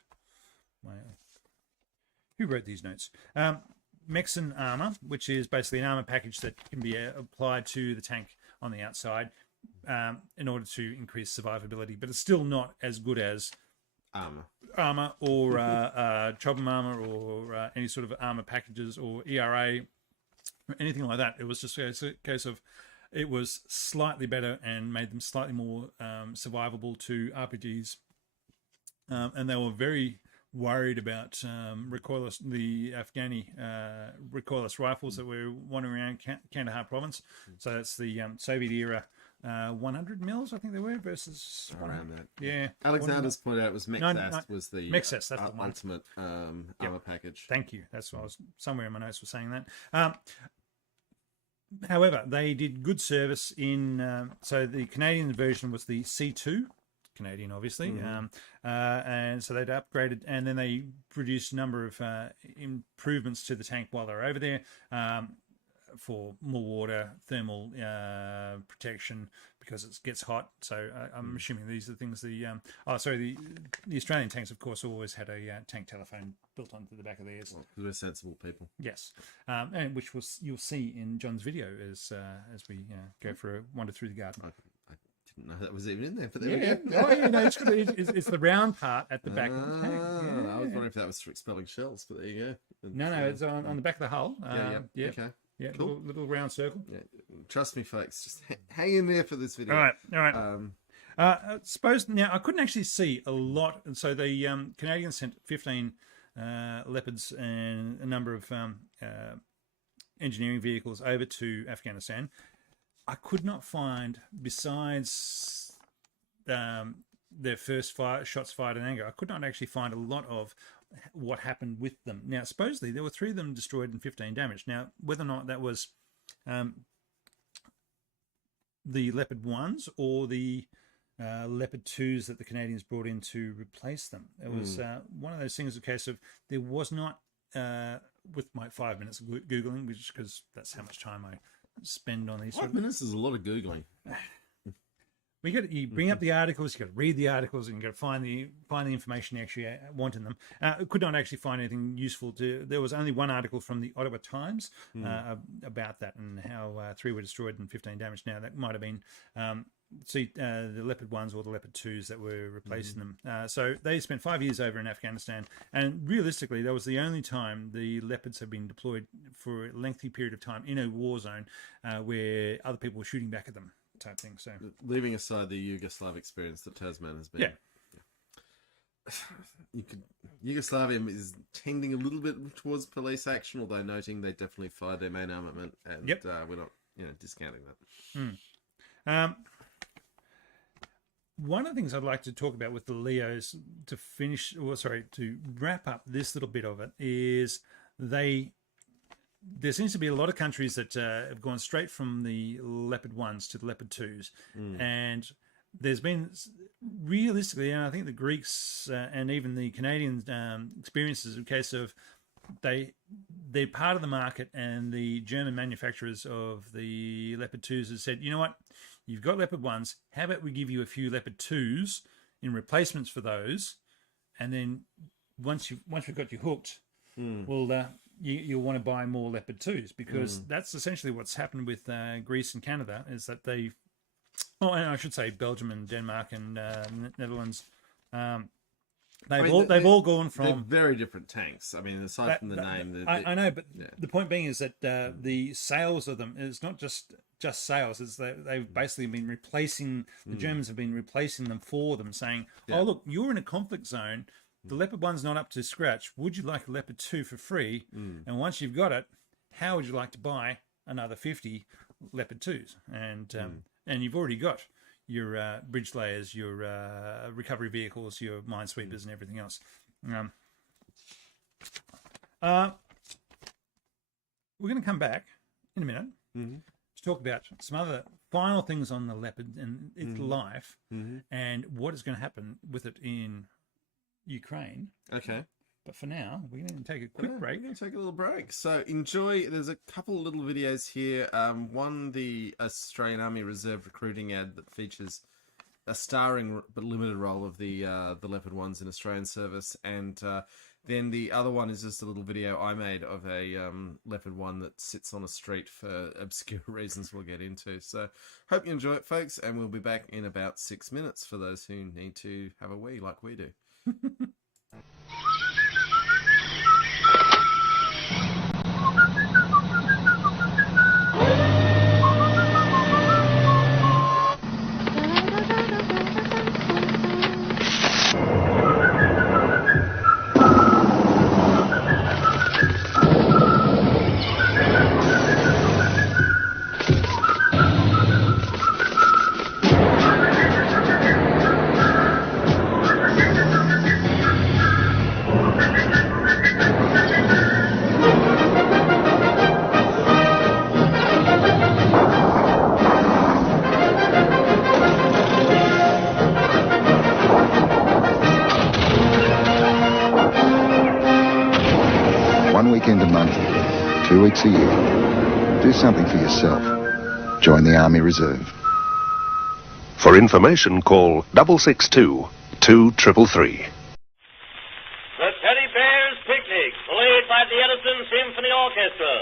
Who wrote these notes? Mexan armor, which is basically an armor package that can be applied to the tank on the outside in order to increase survivability, but it's still not as good as armor or Chobham armor or any sort of armor packages or ERA. Anything like that. It was just a case of it was slightly better and made them slightly more survivable to RPGs. And they were very worried about the Afghani recoilless rifles that were wandering around Kandahar province. So that's the Soviet era 100 mils, I think they were, versus around that. Yeah. Alexander's pointed out was Mexas was the Mexas, that's the ultimate armor package. Thank you. That's what I was somewhere in my notes was saying that. However, they did good service in. So the Canadian version was the C2, Canadian, obviously, and so they'd upgraded, and then they produced a number of improvements to the tank while they were over there. For more water, thermal protection because it gets hot. So I'm assuming these are the things. The Australian tanks, of course, always had a tank telephone built onto the back of theirs. Well, we're sensible people. Yes, and which you'll see in John's video as we go for a wander through the garden. I didn't know that was even in there, but there we Yeah. go. Oh, yeah, no, it's the round part at the back of the tank. I was Yeah. wondering if that was for expelling shells, but there you go. No, it's on the back of the hull. Yeah. Okay. Yeah, Cool. little round circle. Yeah. Trust me, folks. Just hang in there for this video. All right. I suppose now I couldn't actually see a lot, and so the Canadians sent 15 Leopards and a number of engineering vehicles over to Afghanistan. I could not find, besides their first shots fired in anger, I could not actually find a lot of what happened with them. Now, supposedly there were 3 of them destroyed and 15 damaged. Now, whether or not that was the Leopard 1s or the Leopard 2s that the Canadians brought in to replace them, it was one of those things, a case of there was not, with my 5 minutes of Googling, which because that's how much time I spend on these. 5 minutes is a lot of Googling. You bring up the articles, you got to read the articles, and you got to find the information you actually want in them. Could not actually find anything useful. There was only one article from the Ottawa Times about that and how 3 were destroyed and 15 damaged. Now that might have been the Leopard 1s or the Leopard 2s that were replacing them. So they spent 5 years over in Afghanistan, and realistically, that was the only time the Leopards have been deployed for a lengthy period of time in a war zone where other people were shooting back at them. Type thing. So, leaving aside the Yugoslav experience that Tasman has been, Yugoslavia is tending a little bit towards police action, although noting they definitely fired their main armament, and we're not, discounting that. One of the things I'd like to talk about with the Leos to wrap up this little bit of it is there seems to be a lot of countries that have gone straight from the Leopard 1s to the Leopard 2s. And there's been, realistically, and I think the Greeks and even the Canadian experiences, in case of they're part of the market, and the German manufacturers of the Leopard 2s have said, you know what, you've got Leopard 1s, how about we give you a few Leopard 2s in replacements for those, and then once we've got you hooked, you'll want to buy more Leopard 2s, because that's essentially what's happened with Greece and Canada, is that and I should say Belgium and Denmark and Netherlands, they've all gone from... They're very different tanks. I mean, aside from the name... I know, but the point being is that the sales of them is not just sales, is that they've basically been replacing... The Germans have been replacing them for them, saying, oh, look, you're in a conflict zone, the Leopard 1's not up to scratch. Would you like a Leopard 2 for free? And once you've got it, how would you like to buy another 50 Leopard 2s? And you've already got your bridge layers, your recovery vehicles, your minesweepers, and everything else. We're going to come back in a minute to talk about some other final things on the Leopard and its life, and what is going to happen with it in Ukraine. Okay. But for now, we're going to take a quick break. We're going to take a little break. So enjoy. There's a couple of little videos here. One, the Australian Army Reserve recruiting ad that features a starring but limited role of the Leopard 1s in Australian service, and then the other one is just a little video I made of a Leopard 1 that sits on a street for obscure reasons we'll get into. So hope you enjoy it, folks, and we'll be back in about 6 minutes for those who need to have a wee like we do. weekend a month, 2 weeks a year. Do something for yourself. Join the Army Reserve. For information, call 662 2333. The Teddy Bears Picnic, played by the Edison Symphony Orchestra.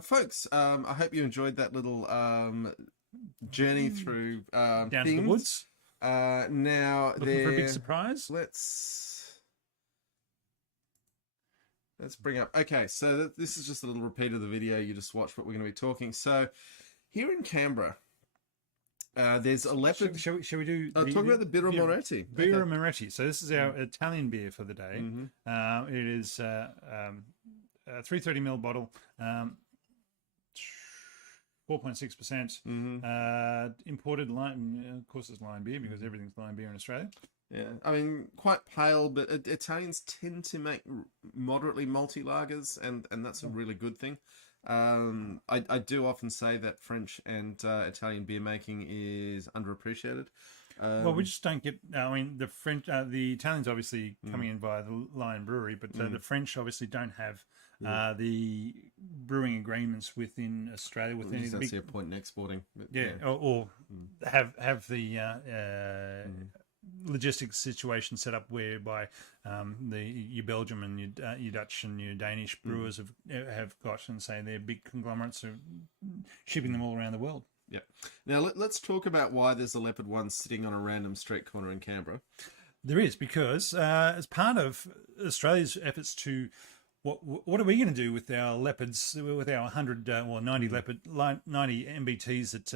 folks, I hope you enjoyed that little journey through Down to the things. woods. Now, Looking for a big surprise. Let's bring up. Okay, so this is just a little repeat of the video you just watched, but we're going to be talking. So, here in Canberra, there's a leopard. Shall we do? Talk about the Birra Moretti. Birra Moretti. So this is our Italian beer for the day. Mm-hmm. It is a 330ml bottle, 4.6%. Imported line. Of course, it's line beer because everything's line beer in Australia. Yeah, I mean, quite pale, but Italians tend to make moderately malty lagers, and that's a really good thing. I do often say that French and Italian beer making is underappreciated. Well, we just don't get. I mean, the French, the Italians obviously coming in via the Lion Brewery, but the French obviously don't have the brewing agreements within Australia. Within I the big, see a point in exporting. But, or have the logistics situation set up whereby your Belgium and your Dutch and your Danish brewers have got, and say they're big conglomerates of shipping them all around the world. Yeah. Now let's talk about why there's a Leopard one sitting on a random street corner in Canberra. There is, because as part of Australia's efforts to what are we going to do with our leopards, with our 100 or 90 leopard 90 MBTs that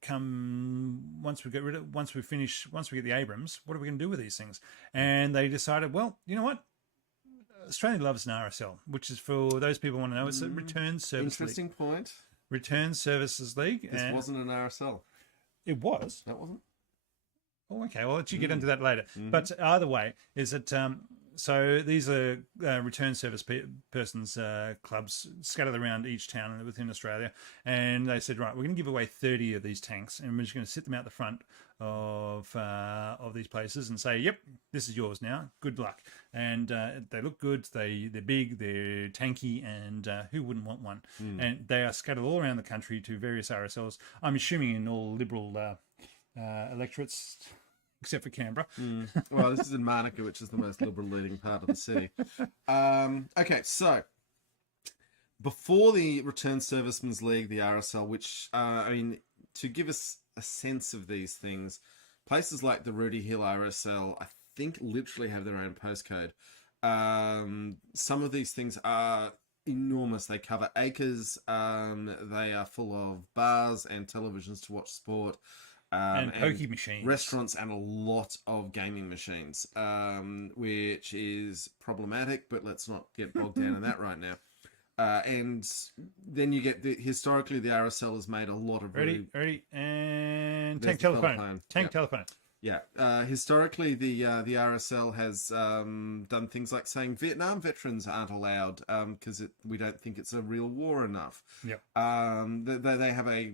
come once we get once we get the Abrams? What are we going to do with these things? And they decided, well, you know what? Australia loves an RSL, which is, for those people who want to know, it's a return service. Interesting league. point. Return Services League. This wasn't an RSL. It was. That wasn't. Oh, okay. I'll let you get into that later. But either way, is that so these are return service persons clubs scattered around each town within Australia, and they said, right, we're going to give away 30 of these tanks, and we're just going to sit them out the front of these places and say, yep, this is yours now. Good luck. And they look good. They're big. They're tanky, and who wouldn't want one? And they are scattered all around the country to various RSLs. I'm assuming in all Liberal electorates, except for Canberra. Well, this is in Monica, which is the most Liberal leading part of the city. Okay, so before the Return Servicemen's League, the RSL, which, I mean, to give us a sense of these things, places like the Rudy Hill RSL, I think, literally have their own postcode. Some of these things are enormous. They cover acres. They are full of bars and televisions to watch sport. And pokey machines. Restaurants, and a lot of gaming machines, which is problematic, but let's not get bogged down in that right now. And then you get, historically, the RSL has made a lot of... Ready, and There's tank telephone. Yep. Telephone. Yeah. Historically, the RSL has done things like saying Vietnam veterans aren't allowed because we don't think it's a real war enough. Yep. They have a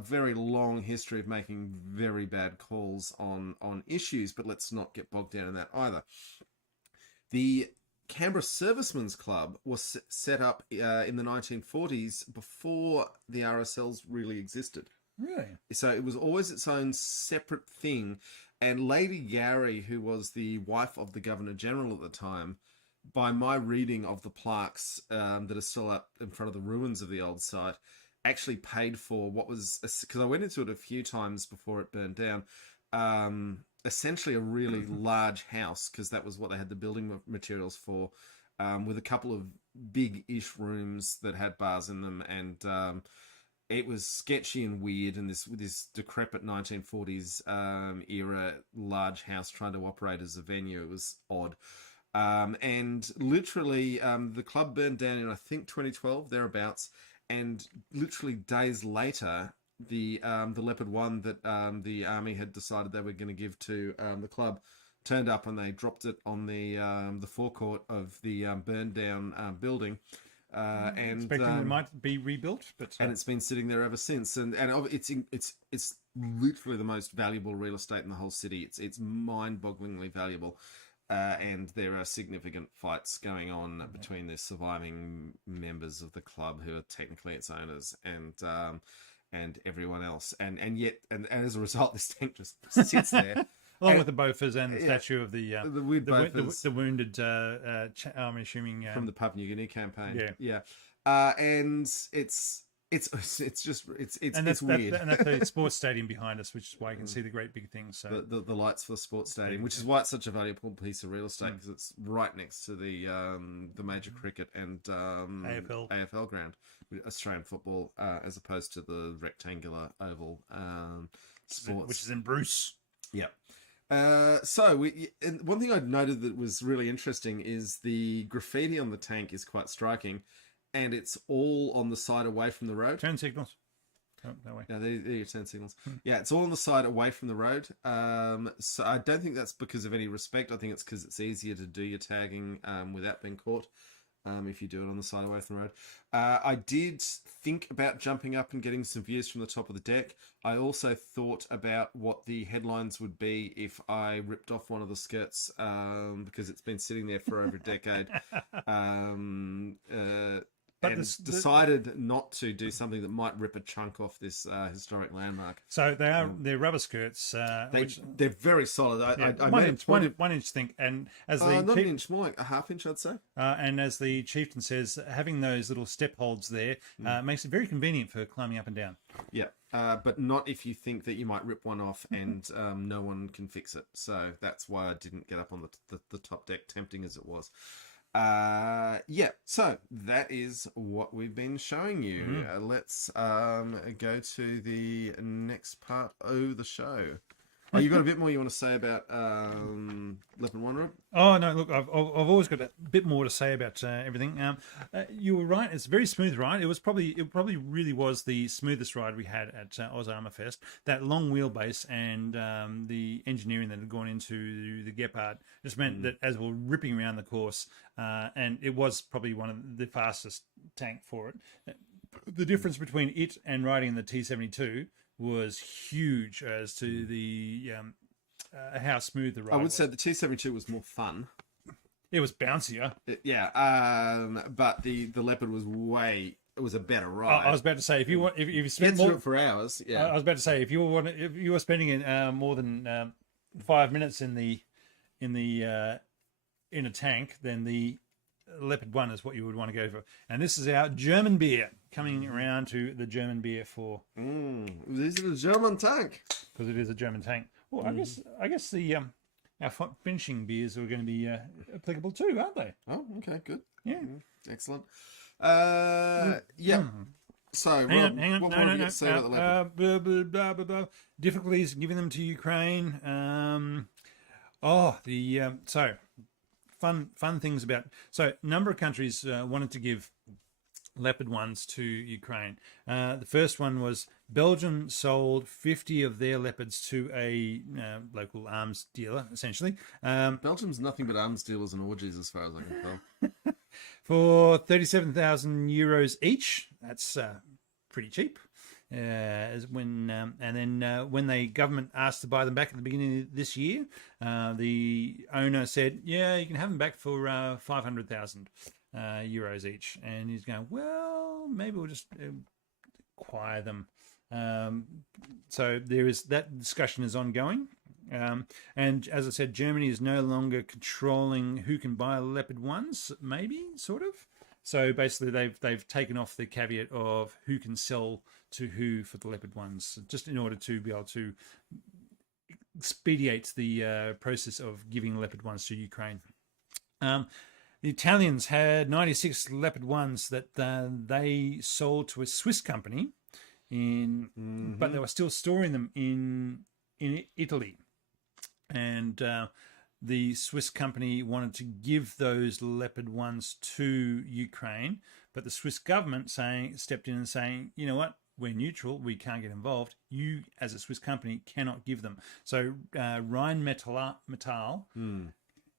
very long history of making very bad calls on issues, but let's not get bogged down in that either. The Canberra Servicemen's Club was set up in the 1940s before the RSLs really existed. Really? So it was always its own separate thing. And Lady Gowrie, who was the wife of the Governor-General at the time, by my reading of the plaques that are still up in front of the ruins of the old site, actually paid for what was... Because I went into it a few times before it burned down. Essentially a really large house, because that was what they had the building materials for, with a couple of big-ish rooms that had bars in them, and... it was sketchy and weird, and this decrepit 1940s era large house trying to operate as a venue. It was odd. And literally, the club burned down in, I think, 2012, thereabouts. And literally days later, the Leopard 1 that the army had decided they were going to give to the club turned up, and they dropped it on the forecourt of the burned down building. And Expecting it might be rebuilt, but and it's been sitting there ever since. And it's literally the most valuable real estate in the whole city. It's mind-bogglingly valuable. And there are significant fights going on between the surviving members of the club, who are technically its owners, and everyone else. And yet as a result, this tank just sits there. Along with the Bofors and the statue of the Bofors. the wounded, I'm assuming... from the Papua New Guinea campaign. Yeah. and it's That's weird. and that's the sports stadium behind us, which is why you can see the great big things. So The lights for the sports stadium, which is why it's such a valuable piece of real estate, because it's right next to the major cricket and AFL ground, Australian football, as opposed to the rectangular oval sports, which is in Bruce. Yeah. And one thing I'd noted that was really interesting is the graffiti on the tank is quite striking, and it's all on the side away from the road. Turn signals. Oh, that way. Yeah, they're your turn signals. Yeah, it's all on the side away from the road. So I don't think that's because of any respect. I think it's because it's easier to do your tagging without being caught if you do it on the side away from the road. I did think about jumping up and getting some views from the top of the deck. I also thought about what the headlines would be if I ripped off one of the skirts because it's been sitting there for over a decade. Decided not to do something that might rip a chunk off this historic landmark. So they're rubber skirts. They're very solid. One inch thick, and as the not an inch, more like a half inch, I'd say. And as the chieftain says, having those little step holds there makes it very convenient for climbing up and down. Yeah, but not if you think that you might rip one off and no one can fix it. So that's why I didn't get up on the top deck, tempting as it was. So that is what we've been showing you. Let's go to the next part of the show. Oh, you got a bit more you want to say about Leopard 1, Rob? Oh no, look, I've always got a bit more to say about everything. You were right; it's a very smooth ride. It probably really was the smoothest ride we had at Oz Armour Fest. That long wheelbase and the engineering that had gone into the Leopard just meant that as we were ripping around the course, and it was probably one of the fastest tank for it. The difference between it and riding the T72 was huge as to the how smooth the ride was. I would say the T72 was more fun. It was bouncier. But the Leopard was it was a better ride. I was about to say if you spent more for hours. Yeah, I was about to say if you were spending more than 5 minutes in a tank, then the Leopard 1 is what you would want to go for. And this is our German beer, coming around to the German beer for... This is a German tank. Because it is a German tank. Well, I guess the our finishing beers are going to be applicable too, aren't they? Oh, okay, good. Yeah. Excellent. Yeah. So, Rob, hang on. what more do you say about the Leopard? Difficulties giving them to Ukraine. So... Fun things about... So, a number of countries wanted to give Leopard 1s to Ukraine. The first one was Belgium sold 50 of their Leopards to a local arms dealer, essentially. Belgium's nothing but arms dealers and orgies, as far as I can tell. For 37,000 euros each. That's pretty cheap. When the government asked to buy them back at the beginning of this year, the owner said, "Yeah, you can have them back for 500,000 euros each." And he's going, "Well, maybe we'll just acquire them." So that discussion is ongoing. And as I said, Germany is no longer controlling who can buy Leopard 1s. Maybe, sort of. So basically, they've taken off the caveat of who can sell to who for the Leopard 1s, just in order to be able to expedite the process of giving Leopard 1s to Ukraine. The Italians had 96 Leopard 1s that they sold to a Swiss company, but they were still storing them in Italy, and the Swiss company wanted to give those Leopard 1s to Ukraine, but the Swiss government stepped in and saying, you know what, we're neutral, we can't get involved. You, as a Swiss company, cannot give them. So Rheinmetall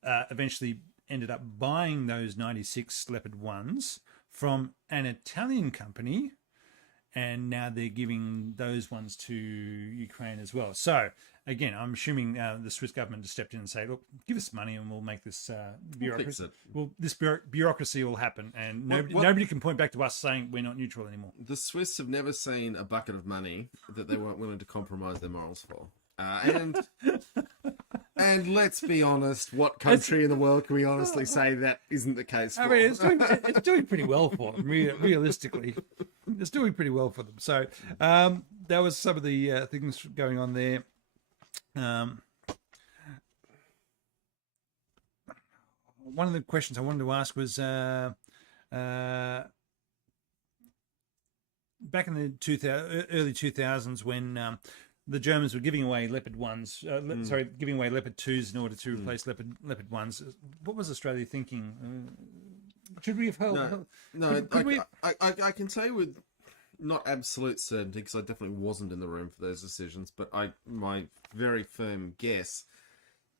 eventually ended up buying those 96 Leopard 1s from an Italian company, and now they're giving those ones to Ukraine as well. So, again, I'm assuming the Swiss government has stepped in and said, look, give us money and we'll make this bureaucracy. This bureaucracy will happen, and nobody can point back to us saying we're not neutral anymore. The Swiss have never seen a bucket of money that they weren't willing to compromise their morals for. And And let's be honest, what country in the world can we honestly say that isn't the case for? I mean, it's doing pretty well for them, realistically. It's doing pretty well for them. So that was some of the things going on there. One of the questions I wanted to ask was back in the early 2000s when the Germans were giving away Leopard 1s, giving away Leopard 2s in order to replace Leopard 1s. What was Australia thinking? Should we have held? No, I can say with not absolute certainty, because I definitely wasn't in the room for those decisions, but my very firm guess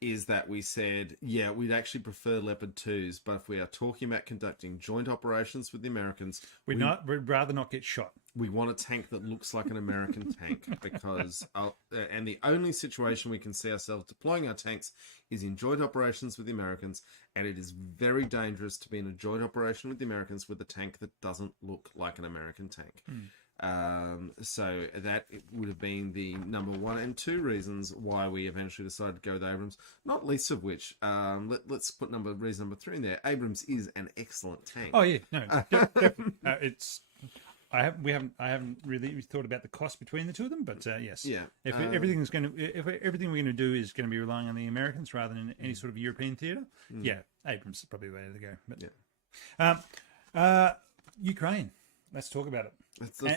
is that we said, yeah, we'd actually prefer Leopard 2s, but if we are talking about conducting joint operations with the Americans, we'd rather not get shot. We want a tank that looks like an American tank, because and the only situation we can see ourselves deploying our tanks is in joint operations with the Americans, and it is very dangerous to be in a joint operation with the Americans with a tank that doesn't look like an American tank. So that would have been the number 1 and 2 reasons why we eventually decided to go with Abrams, not least of which, let's put reason number 3 in there. Abrams is an excellent tank. Oh yeah, no, definitely. I haven't really thought about the cost between the two of them, but yes, yeah. If everything we're going to do is going to be relying on the Americans rather than any sort of European theatre, yeah, Abrams is probably the way to go. But yeah, Ukraine. Let's talk about it.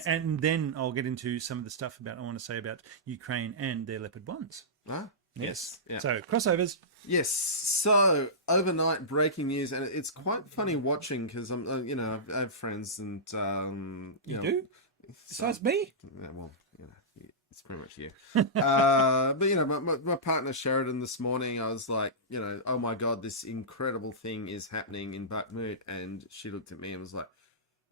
And then I'll get into some of the stuff I want to say about Ukraine and their Leopard 1s. Yes. Yeah. So, crossovers. Yes. So, overnight breaking news, and it's quite funny watching because I have friends and you do? Besides me? Yeah, well, it's pretty much you. But my partner Sheridan this morning, I was like, oh my God, this incredible thing is happening in Bakhmut, and she looked at me and was like,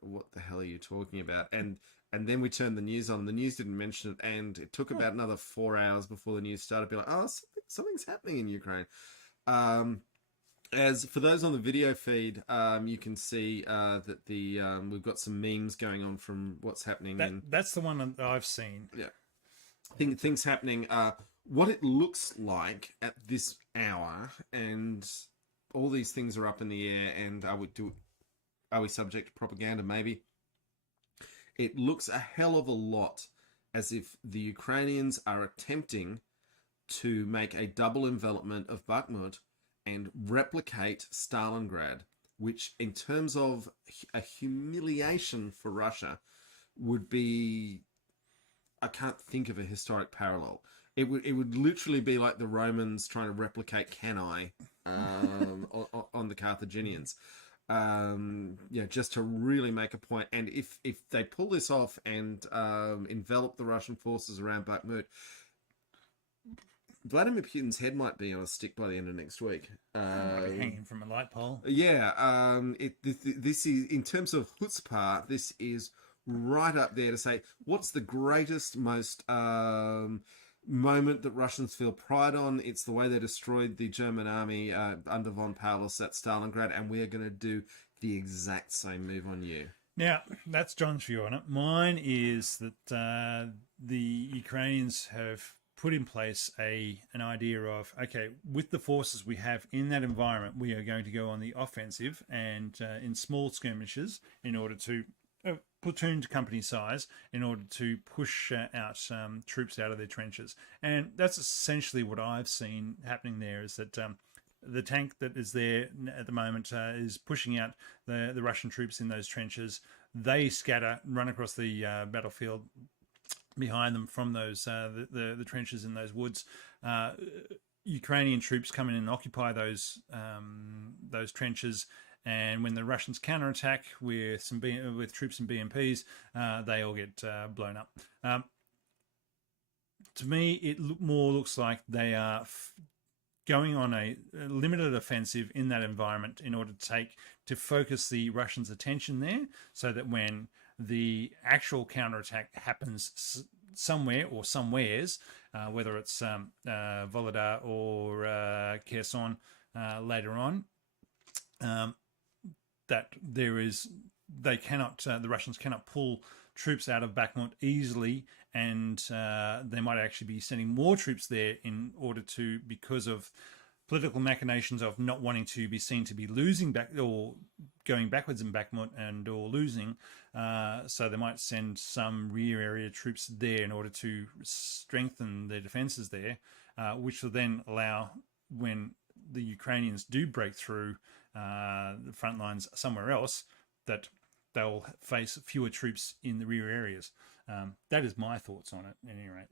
what the hell are you talking about? And then we turned the news on. The news didn't mention it, and it took about another 4 hours before the news started. Be like, oh, something's happening in Ukraine. As for those on the video feed, you can see that we've got some memes going on from what's happening. That's the one that I've seen. Yeah, things happening. What it looks like at this hour, and all these things are up in the air. And are we subject to propaganda? Maybe. It looks a hell of a lot as if the Ukrainians are attempting to make a double envelopment of Bakhmut and replicate Stalingrad, which in terms of a humiliation for Russia would be, I can't think of a historic parallel. It would literally be like the Romans trying to replicate Cannae on the Carthaginians. Just to really make a point. And if they pull this off and envelop the Russian forces around Bakhmut, Vladimir Putin's head might be on a stick by the end of next week. Hanging from a light pole. Yeah. This is, in terms of chutzpah, this is right up there to say, what's the greatest, most moment that Russians feel pride on? It's the way they destroyed the German army under von Paulus at Stalingrad, and we're going to do the exact same move on you. Now, that's John's view on it. Mine is that the Ukrainians have put in place an idea of, okay, with the forces we have in that environment, we are going to go on the offensive and in small skirmishes in order to platoon to company size in order to push out troops out of their trenches. And that's essentially what I've seen happening there, is that the tank that is there at the moment is pushing out the Russian troops in those trenches. They scatter, run across the battlefield behind them from those the trenches in those woods. Ukrainian troops come in and occupy those trenches. And when the Russians counterattack with troops and BMPs, they all get blown up. To me, it more looks like they are going on a limited offensive in that environment in order to focus the Russians' attention there, so that when the actual counterattack happens somewhere or somewheres, whether it's Volodar or Kherson later on, that the Russians cannot pull troops out of Bakhmut easily, and they might actually be sending more troops there in order to, because of political machinations of not wanting to be seen to be losing back or going backwards in Bakhmut and or losing. So they might send some rear area troops there in order to strengthen their defenses there, which will then allow, when the Ukrainians do break through the front lines somewhere else, that they'll face fewer troops in the rear areas. That is my thoughts on it, at any rate.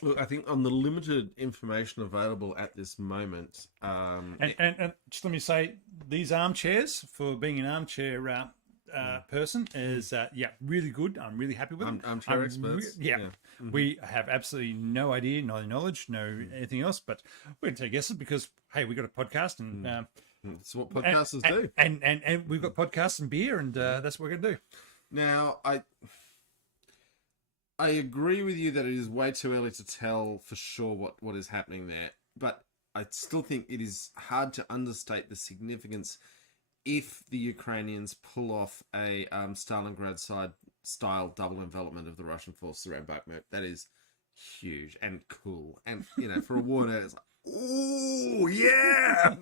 Look, I think on the limited information available at this moment, And just let me say, these armchairs, for being an armchair person, is really good. I'm really happy with them. armchair experts. We have absolutely no idea, no knowledge, no anything else, but we're going to take guesses because, hey, we've got a podcast and It's what podcasters do. and we've got podcasts and beer, and that's what we're going to do. Now, I agree with you that it is way too early to tell for sure what is happening there, but I still think it is hard to understate the significance if the Ukrainians pull off a Stalingrad style double envelopment of the Russian forces around Bakhmut. That is huge and cool, and for a war day, it's like, ooh, yeah.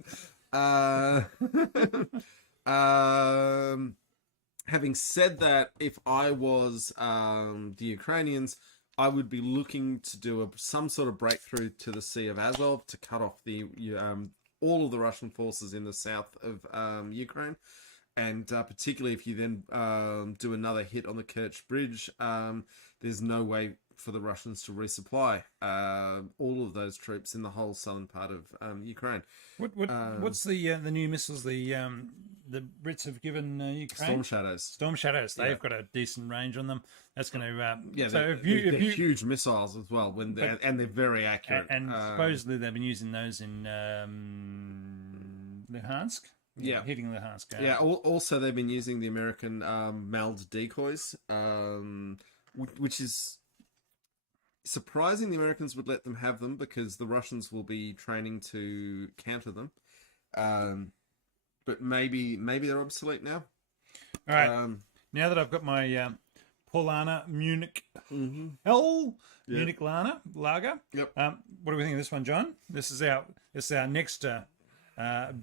Having said that, if I was the Ukrainians, I would be looking to do some sort of breakthrough to the Sea of Azov to cut off the all of the Russian forces in the south of Ukraine, and particularly if you then do another hit on the Kerch Bridge, there's no way for the Russians to resupply all of those troops in the whole southern part of Ukraine. What's the new missiles the Brits have given Ukraine? Storm Shadows. They've got a decent range on them. That's going to so they're huge missiles as well and they're very accurate. And supposedly they've been using those in Luhansk. Hitting Luhansk. Yeah. Also, they've been using the American MALD decoys, which is surprising. The Americans would let them have them because the Russians will be training to counter them. But maybe they're obsolete now. All right. Now that I've got my Paulaner Munich Munich Lager. Yep. What do we think of this one, John? This is our next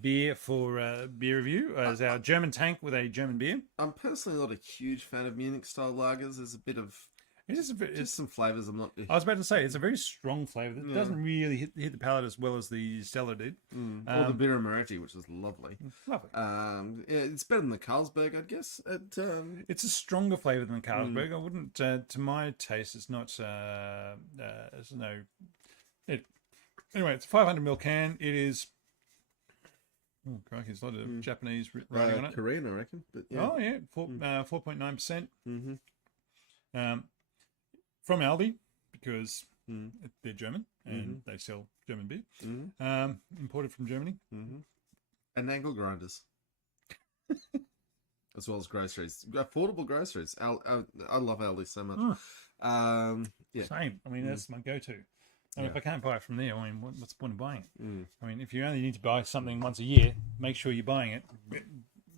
beer for beer review. Is our German tank with a German beer. I'm personally not a huge fan of Munich style lagers. There's a bit of It's some flavors I'm not. I was about to say it's a very strong flavor. It doesn't really hit the palate as well as the Stella did. Or the Birra Moretti, which is lovely. Lovely. It's better than the Carlsberg, I'd guess. It's a stronger flavor than the Carlsberg. I wouldn't, to my taste, it's not. It's no. Anyway, it's a 500ml can. It is. Oh, crikey, there's a lot of Japanese writing on it. Korean, I reckon. But yeah. Oh yeah, 4.9%. From Aldi, because they're German and they sell German beer, imported from Germany. And angle grinders. As well as groceries. Affordable groceries. I love Aldi so much. Yeah. Same. I mean, that's my go-to. I mean, if I can't buy it from there, I mean, what's the point of buying it? I mean, if you only need to buy something once a year, make sure you're buying it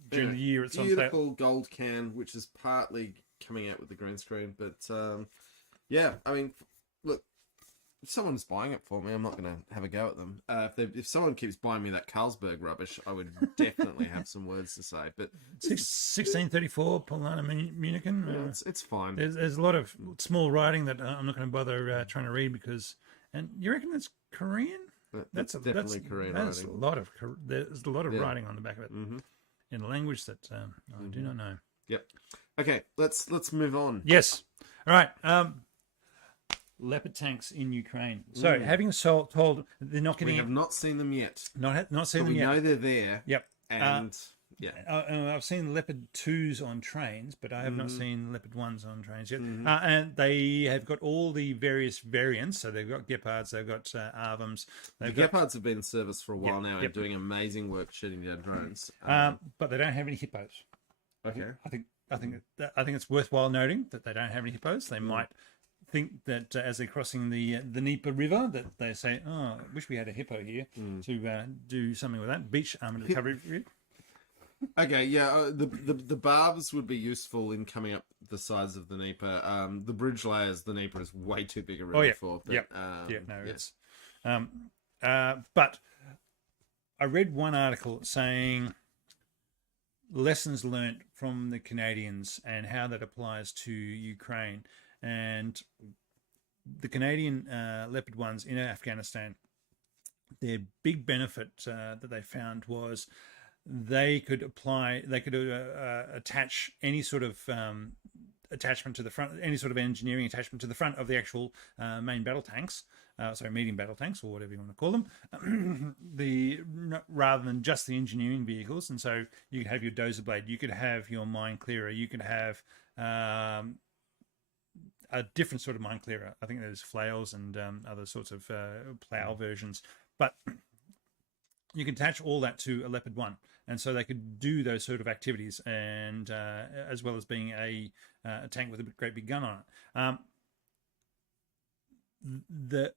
during the year at some stage. Beautiful gold can, which is partly coming out with the green screen, but yeah, I mean, look, if someone's buying it for me, I'm not going to have a go at them. If someone keeps buying me that Carlsberg rubbish, I would definitely have some words to say. But 1634 Paulaner Munichen. It's fine. There's a lot of small writing that I'm not going to bother trying to read because. And you reckon it's Korean? That's definitely Korean writing. There's a lot of writing on the back of it in a language that I do not know. Yep. Okay, let's move on. Yes. All right. Leopard tanks in Ukraine. So having told they're not getting. We have not seen them yet. Not seen them yet. We know they're there. Yep. And I've seen Leopard 2s on trains, but I have not seen Leopard 1s on trains yet. And they have got all the various variants. So they've got Gepards, they've got Arvams. The Gepards have been in service for a while now and doing amazing work shooting down drones. But they don't have any hippos. Okay. I think it's worthwhile noting that they don't have any hippos. They might think that as they're crossing the Dnieper River, that they say, "Oh, I wish we had a hippo here to do something with that beach armored recovery." Okay, yeah, the barbs would be useful in coming up the sides of the Dnieper. The bridge layers, the Dnieper is way too big a river yeah, for. But, yeah, it's. But I read one article saying lessons learnt from the Canadians and how that applies to Ukraine, and the Canadian Leopard ones in Afghanistan. Their big benefit that they found was they could attach any sort of attachment to the front, any sort of engineering attachment to the front of the actual main battle tanks, medium battle tanks or whatever you want to call them, rather than just the engineering vehicles. And so you could have your dozer blade, you could have your mine clearer, you could have a different sort of mine clearer. I think there's flails and other sorts of plow versions, but you can attach all that to a Leopard 1, and so they could do those sort of activities, and as well as being a tank with a great big gun on it.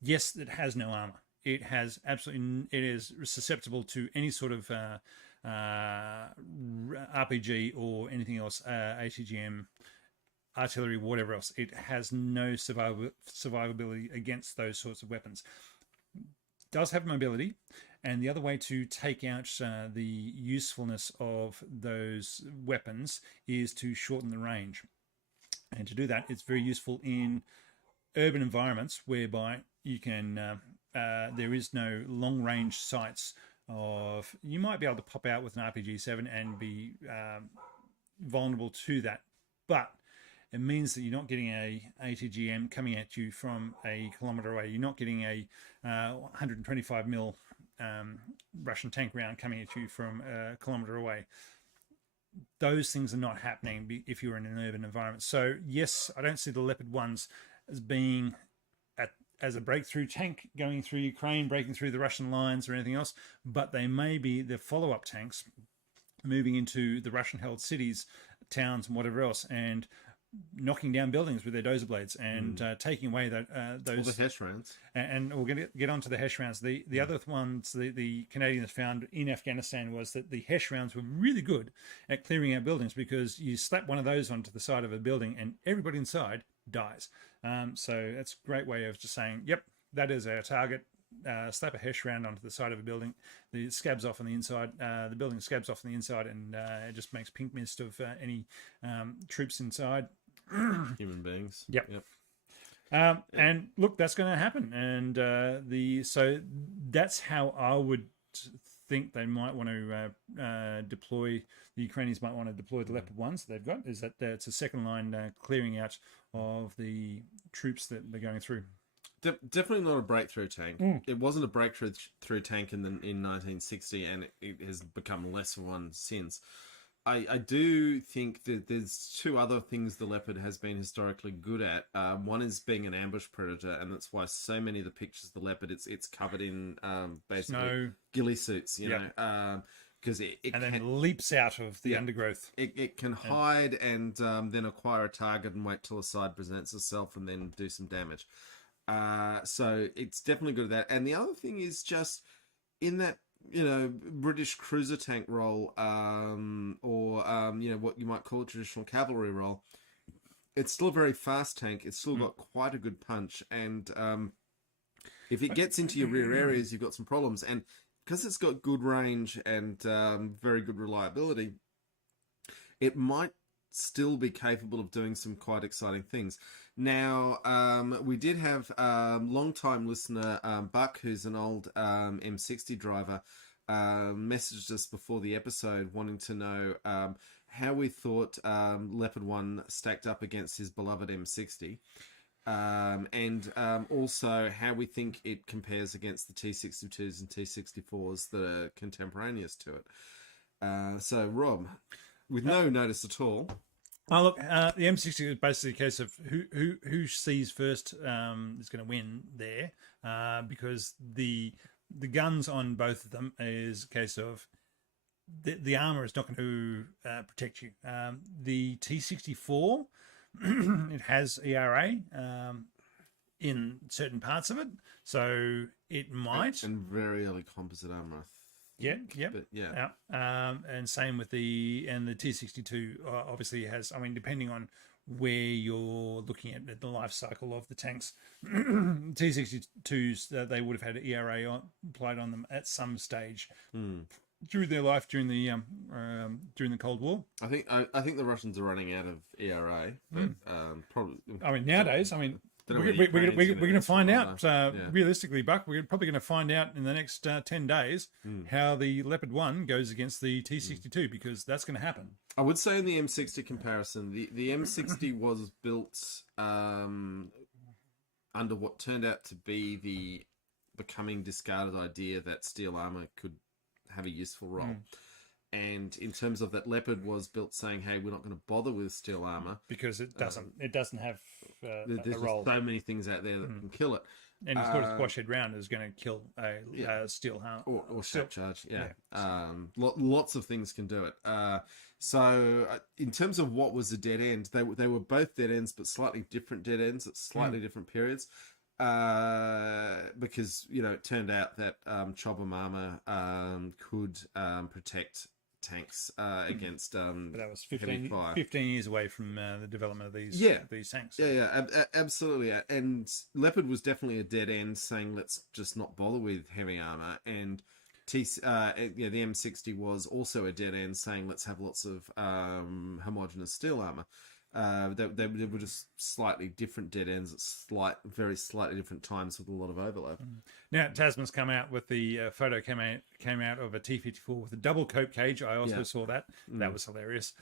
Yes, it has no armor. It has it is susceptible to any sort of RPG or anything else, ATGM, artillery, whatever else. It has no survivability against those sorts of weapons. Does have mobility, and the other way to take out the usefulness of those weapons is to shorten the range. And to do that, it's very useful in urban environments whereby you can there is no long range sights of, you might be able to pop out with an RPG-7 and be vulnerable to that, but it means that you're not getting a ATGM coming at you from a kilometre away. You're not getting a 125 mil Russian tank round coming at you from a kilometre away. Those things are not happening if you're in an urban environment. So yes, I don't see the Leopard 1s as being as a breakthrough tank going through Ukraine, breaking through the Russian lines or anything else, but they may be the follow-up tanks moving into the Russian-held cities, towns, and whatever else, and knocking down buildings with their dozer blades and taking away those. All the Hesh rounds. And we're going to get onto the Hesh rounds. The other ones the Canadians found in Afghanistan was that the Hesh rounds were really good at clearing out buildings, because you slap one of those onto the side of a building and everybody inside dies. So that's a great way of just saying, yep, that is our target. Slap a Hesh round onto the side of a building, the scabs off on the inside, the building scabs off on the inside, and it just makes pink mist of any troops inside. Human beings. Yep. And look, that's going to happen, and so that's how I would think they might want to deploy. The Ukrainians might want to deploy the Leopard 1s they've got. Is that it's a second line clearing out of the troops that they're going through. Definitely not a breakthrough tank. It wasn't a breakthrough tank in 1960, and it has become less of one since. I do think that there's two other things the Leopard has been historically good at. One is being an ambush predator, and that's why so many of the pictures of the Leopard, it's covered in basically snow, ghillie suits, you know, because it then leaps out of the undergrowth. It can hide and then acquire a target and wait till a side presents itself and then do some damage. So it's definitely good at that. And the other thing is just in that, you know, British cruiser tank role, or you know, what you might call a traditional cavalry role, it's still a very fast tank. It's still got quite a good punch, and if it gets into your rear areas, you've got some problems. And because it's got good range and very good reliability, it might still be capable of doing some quite exciting things. Now, we did have long-time listener Buck, who's an old M60 driver, messaged us before the episode wanting to know how we thought Leopard 1 stacked up against his beloved M60, and also how we think it compares against the T62s and T64s that are contemporaneous to it. So, Rob, with no notice at all. Oh, look, the M60 is basically a case of who sees first is going to win there, because the guns on both of them is a case of the armor is not going to protect you. The T64, it has ERA in certain parts of it, so it might. And very early composite armor, Yeah, yep. But yeah. And same with the T62. Obviously has. I mean, depending on where you're looking at the life cycle of the tanks, T62s they would have had an ERA applied on them at some stage through their life during the Cold War. I think the Russians are running out of ERA, but probably. I mean, nowadays, Don't know we're whether going Ukrainians to find gonna out, yeah. realistically, Buck, we're probably going to find out in the next 10 days how the Leopard 1 goes against the T62, because that's going to happen. I would say in the M60 comparison, the M60 was built under what turned out to be the becoming discarded idea that steel armor could have a useful role. And in terms of that, Leopard was built saying, "Hey, we're not going to bother with steel armor Because it doesn't have there's a role. so many things out there that can kill it." And it's not a squash head round is going to kill a steel harm. Or shot charge, lots of things can do it. So in terms of what was a dead end, they were both dead ends, but slightly different dead ends at slightly different periods. Because it turned out that chopper armor could protect tanks against But that was heavy fire. 15 years away from the development of these tanks. Absolutely. And Leopard was definitely a dead end, saying let's just not bother with heavy armor. And the M60 was also a dead end, saying let's have lots of homogeneous steel armor. They were just slightly different dead ends at very slightly different times with a lot of overlap. Now Tasman's come out with the photo came out of a T-54 with a double cope cage. I also saw that. That was hilarious.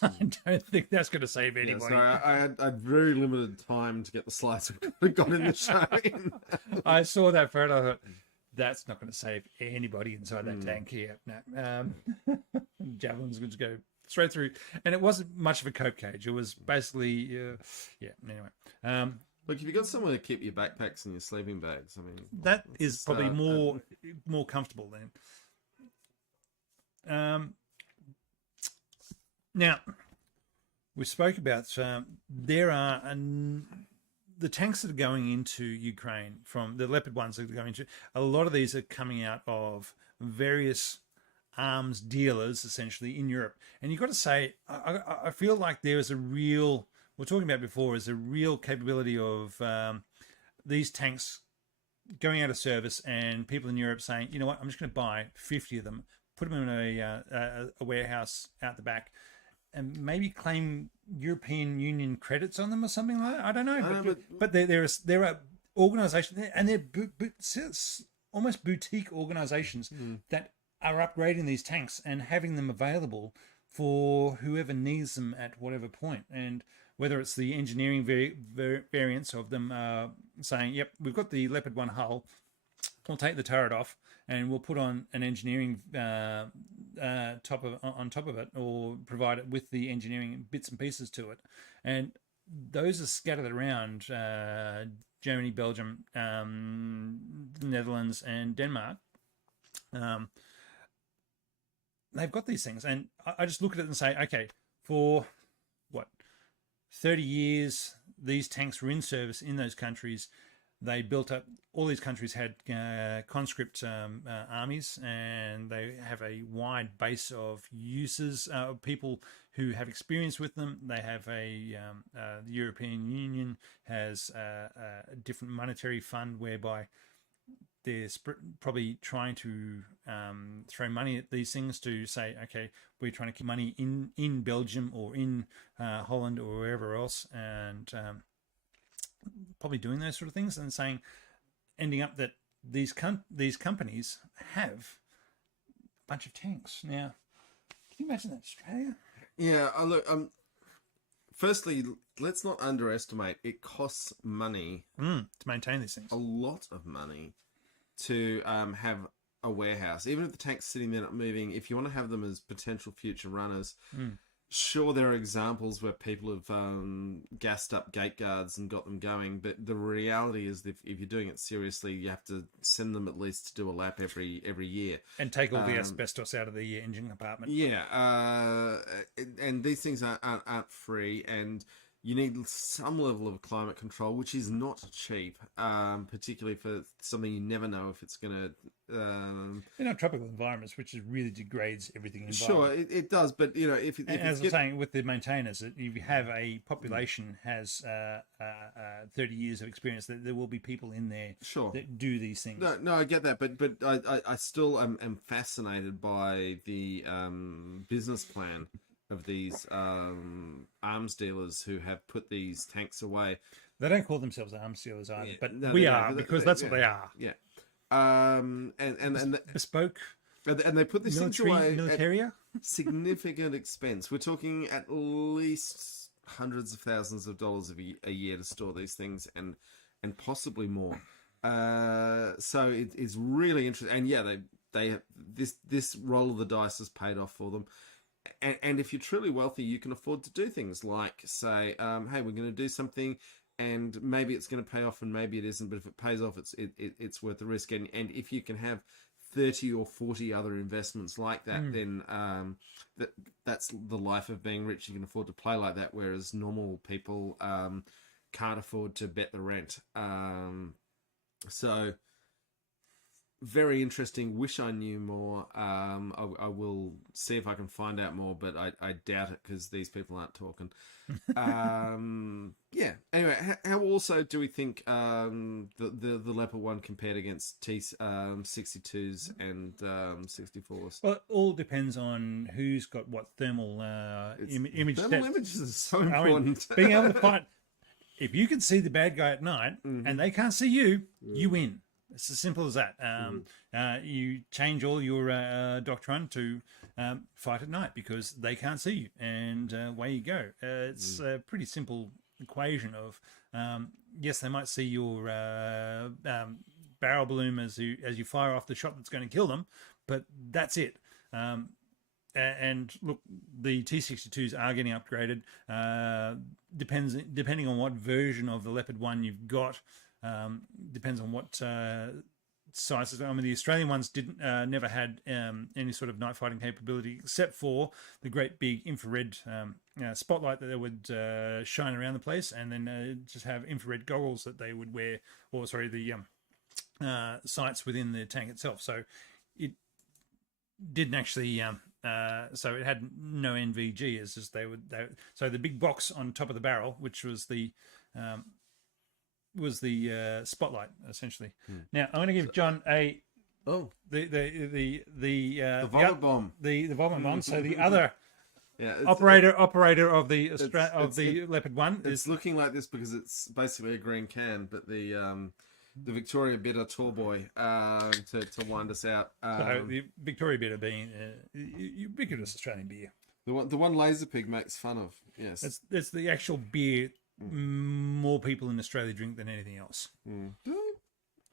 I don't think that's going to save anybody. I had very limited time to get the slides I got in the show. I saw that photo. I thought, that's not going to save anybody inside that tank here. No. Javelin's going to go straight through, and it wasn't much of a cope cage. It was basically, anyway. Look, if you've got somewhere to keep your backpacks and your sleeping bags, I mean, that is probably more comfortable then. Now, we spoke about there are the tanks that are going into Ukraine from the Leopard ones that are going to. A lot of these are coming out of various arms dealers essentially in Europe, and you've got to say I feel like there is a real, we're talking about before, is a real capability of these tanks going out of service and people in Europe saying, you know what, I'm just going to buy 50 of them, put them in a warehouse out the back, and maybe claim European Union credits on them or something like that. I don't know, but there are organisations, and they're almost boutique organisations that are upgrading these tanks and having them available for whoever needs them at whatever point. And whether it's the engineering variants of them saying, yep, we've got the Leopard 1 hull, we'll take the turret off and we'll put on an engineering on top of it, or provide it with the engineering bits and pieces to it. And those are scattered around Germany, Belgium, Netherlands and Denmark. They've got these things, and I just look at it and say, okay, for 30 years, these tanks were in service in those countries. They built up, all these countries had conscript armies, and they have a wide base of uses of people who have experience with them. They have the European Union has a different monetary fund whereby they're probably trying to throw money at these things to say, okay, we're trying to keep money in Belgium or in Holland or wherever else, and probably doing those sort of things, and ending up that these companies have a bunch of tanks. Now, can you imagine that, Australia? Yeah, look. Firstly, let's not underestimate. It costs money to maintain these things. A lot of money to have a warehouse. Even if the tank's sitting there not moving, if you want to have them as potential future runners, sure, there are examples where people have gassed up gate guards and got them going, but the reality is that if you're doing it seriously, you have to send them at least to do a lap every year. And take all the asbestos out of the engine compartment. Yeah, and these things aren't free, and you need some level of climate control, which is not cheap, particularly for something you never know if it's going to. In our tropical environments, which is really degrades everything. In Sure, it does, but if as I'm saying, with the maintainers, if you have a population has 30 years of experience, there will be people in there Sure. that do these things. No, I get that, but I still am fascinated by the business plan of these arms dealers who have put these tanks away. They don't call themselves arms dealers either, but No, we they are, don't, but because that's what they are. Yeah. And Bespoke they put these things away militaria. at significant expense. We're talking at least hundreds of thousands of dollars a year to store these things, and possibly more. So it is really interesting, and yeah, they have, this roll of the dice has paid off for them. And if you're truly wealthy, you can afford to do things like say, hey, we're going to do something, and maybe it's going to pay off and maybe it isn't, but if it pays off, it's worth the risk. And if you can have 30 or 40 other investments like that, then that's the life of being rich. You can afford to play like that, whereas normal people can't afford to bet the rent. So very interesting. Wish I knew more. I will see if I can find out more, but I doubt it because these people aren't talking. Yeah. Anyway, how also do we think the Leopard 1 compared against T62s and 64s? Well, it all depends on who's got what thermal image. Thermal images is so important. Being able to fight. If you can see the bad guy at night and they can't see you, you win. It's as simple as that. You change all your doctrine to fight at night because they can't see you, and away you go. It's a pretty simple equation of yes, they might see your barrel bloom as you fire off the shot that's going to kill them, but that's it. And look, the T62s are getting upgraded. Depending on what version of the Leopard 1 you've got. Depends on what sizes. I mean, the Australian ones never had any sort of night fighting capability, except for the great big infrared spotlight that they would shine around the place, and then just have infrared goggles that they would wear, or sorry, the sights within the tank itself. So it didn't actually. So it had no NVG. It's just so the big box on top of the barrel, which was the spotlight essentially. Now I'm going to give John the vomit bomb. The vomit bomb. So the other Yeah, operator of the Leopard 1 it's looking like this because it's basically a green can, but the Victoria Bitter Tall Boy to wind us out. So the Victoria Bitter being ubiquitous Australian beer. The one Laser Pig makes fun of. Yes, it's the actual beer more people in Australia drink than anything else.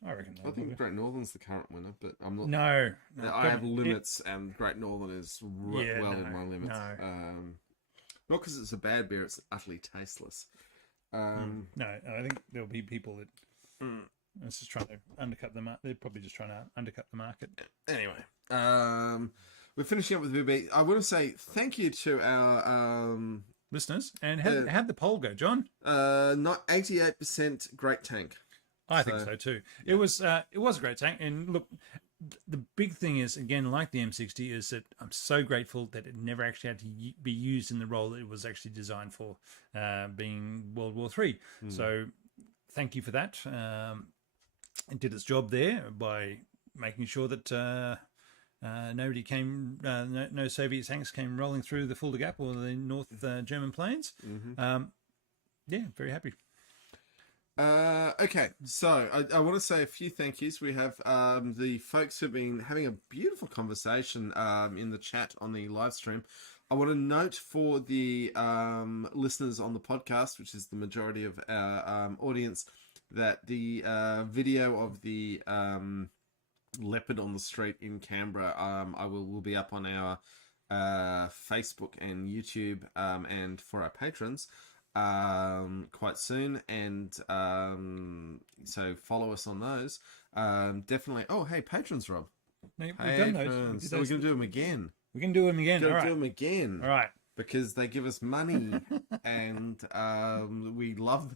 I reckon. I think Great Northern's the current winner, but I'm not. No, I have limits, and Great Northern is well in my limits. No. Not because it's a bad beer; it's utterly tasteless. No, I think there'll be people that it's just trying to undercut the market. They're probably just trying to undercut the market. Anyway, we're finishing up with VB. I want to say thank you to our listeners. And how'd the poll go, John? Not 88% great tank. I think so too. Yeah. It was a great tank, and look, the big thing is, again, like the M60, is that I'm so grateful that it never actually had to be used in the role that it was actually designed for, being World War III. So thank you for that. It did its job there by making sure that no Soviet tanks came rolling through the Fulda Gap or the North German plains. Yeah, very happy. Okay, so I want to say a few thank yous. We have the folks who've been having a beautiful conversation in the chat on the live stream. I want to note for the listeners on the podcast, which is the majority of our audience, that the video of the leopard on the street in Canberra will be up on our Facebook and YouTube and for our patrons quite soon, and so follow us on those. Definitely. Oh, hey, patrons, Rob. No, we've done those. So we're going to do them again. We can do them again. All right. do them again. All right. because they give us money, and we love.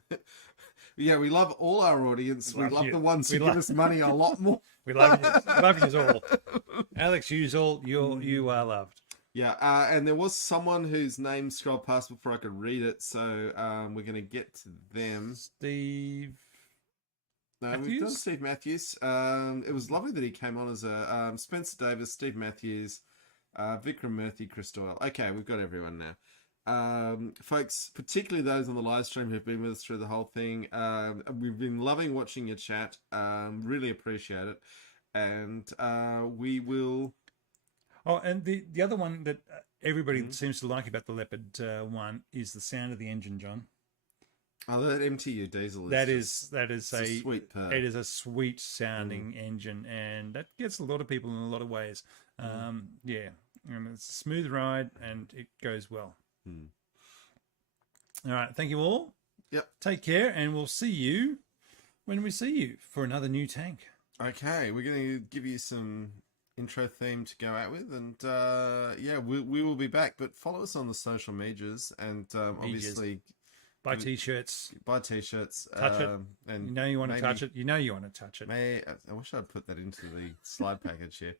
Yeah, we love all our audience. We love you. the ones who We give love- us money a lot more. We love you. Love you all. Alex, you are loved. Yeah, and there was someone whose name scrolled past before I could read it, so we're going to get to them. Steve. No, we've done Matthews? Steve Matthews. It was lovely that he came on as a Spencer Davis, Steve Matthews, Vikram Murthy, Chris Doyle. Okay, we've got everyone now. Folks, particularly those on the live stream who've been with us through the whole thing, we've been loving watching your chat. Really appreciate it. And we will... Oh, and the other one that everybody seems to like about the Leopard one is the sound of the engine, John. Oh, that MTU diesel is That just- is it's a sweet purr. it is a sweet sounding engine, and that gets a lot of people in a lot of ways. Yeah, and it's a smooth ride, and it goes well. All right, thank you all. Yep. Take care, and we'll see you when we see you for another new tank. Okay, we're going to give you some intro theme to go out with, and yeah, we will be back. But follow us on the social medias, and obviously Buy t-shirts, buy t-shirts. touch it. And You know you want to maybe- touch it. You know you want to touch it. I wish I'd put that into the slide package here.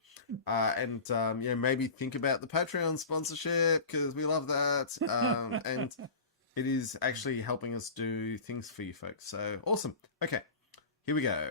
And yeah, maybe think about the Patreon sponsorship, because we love that. And it is actually helping us do things for you folks. So awesome. Okay, here we go.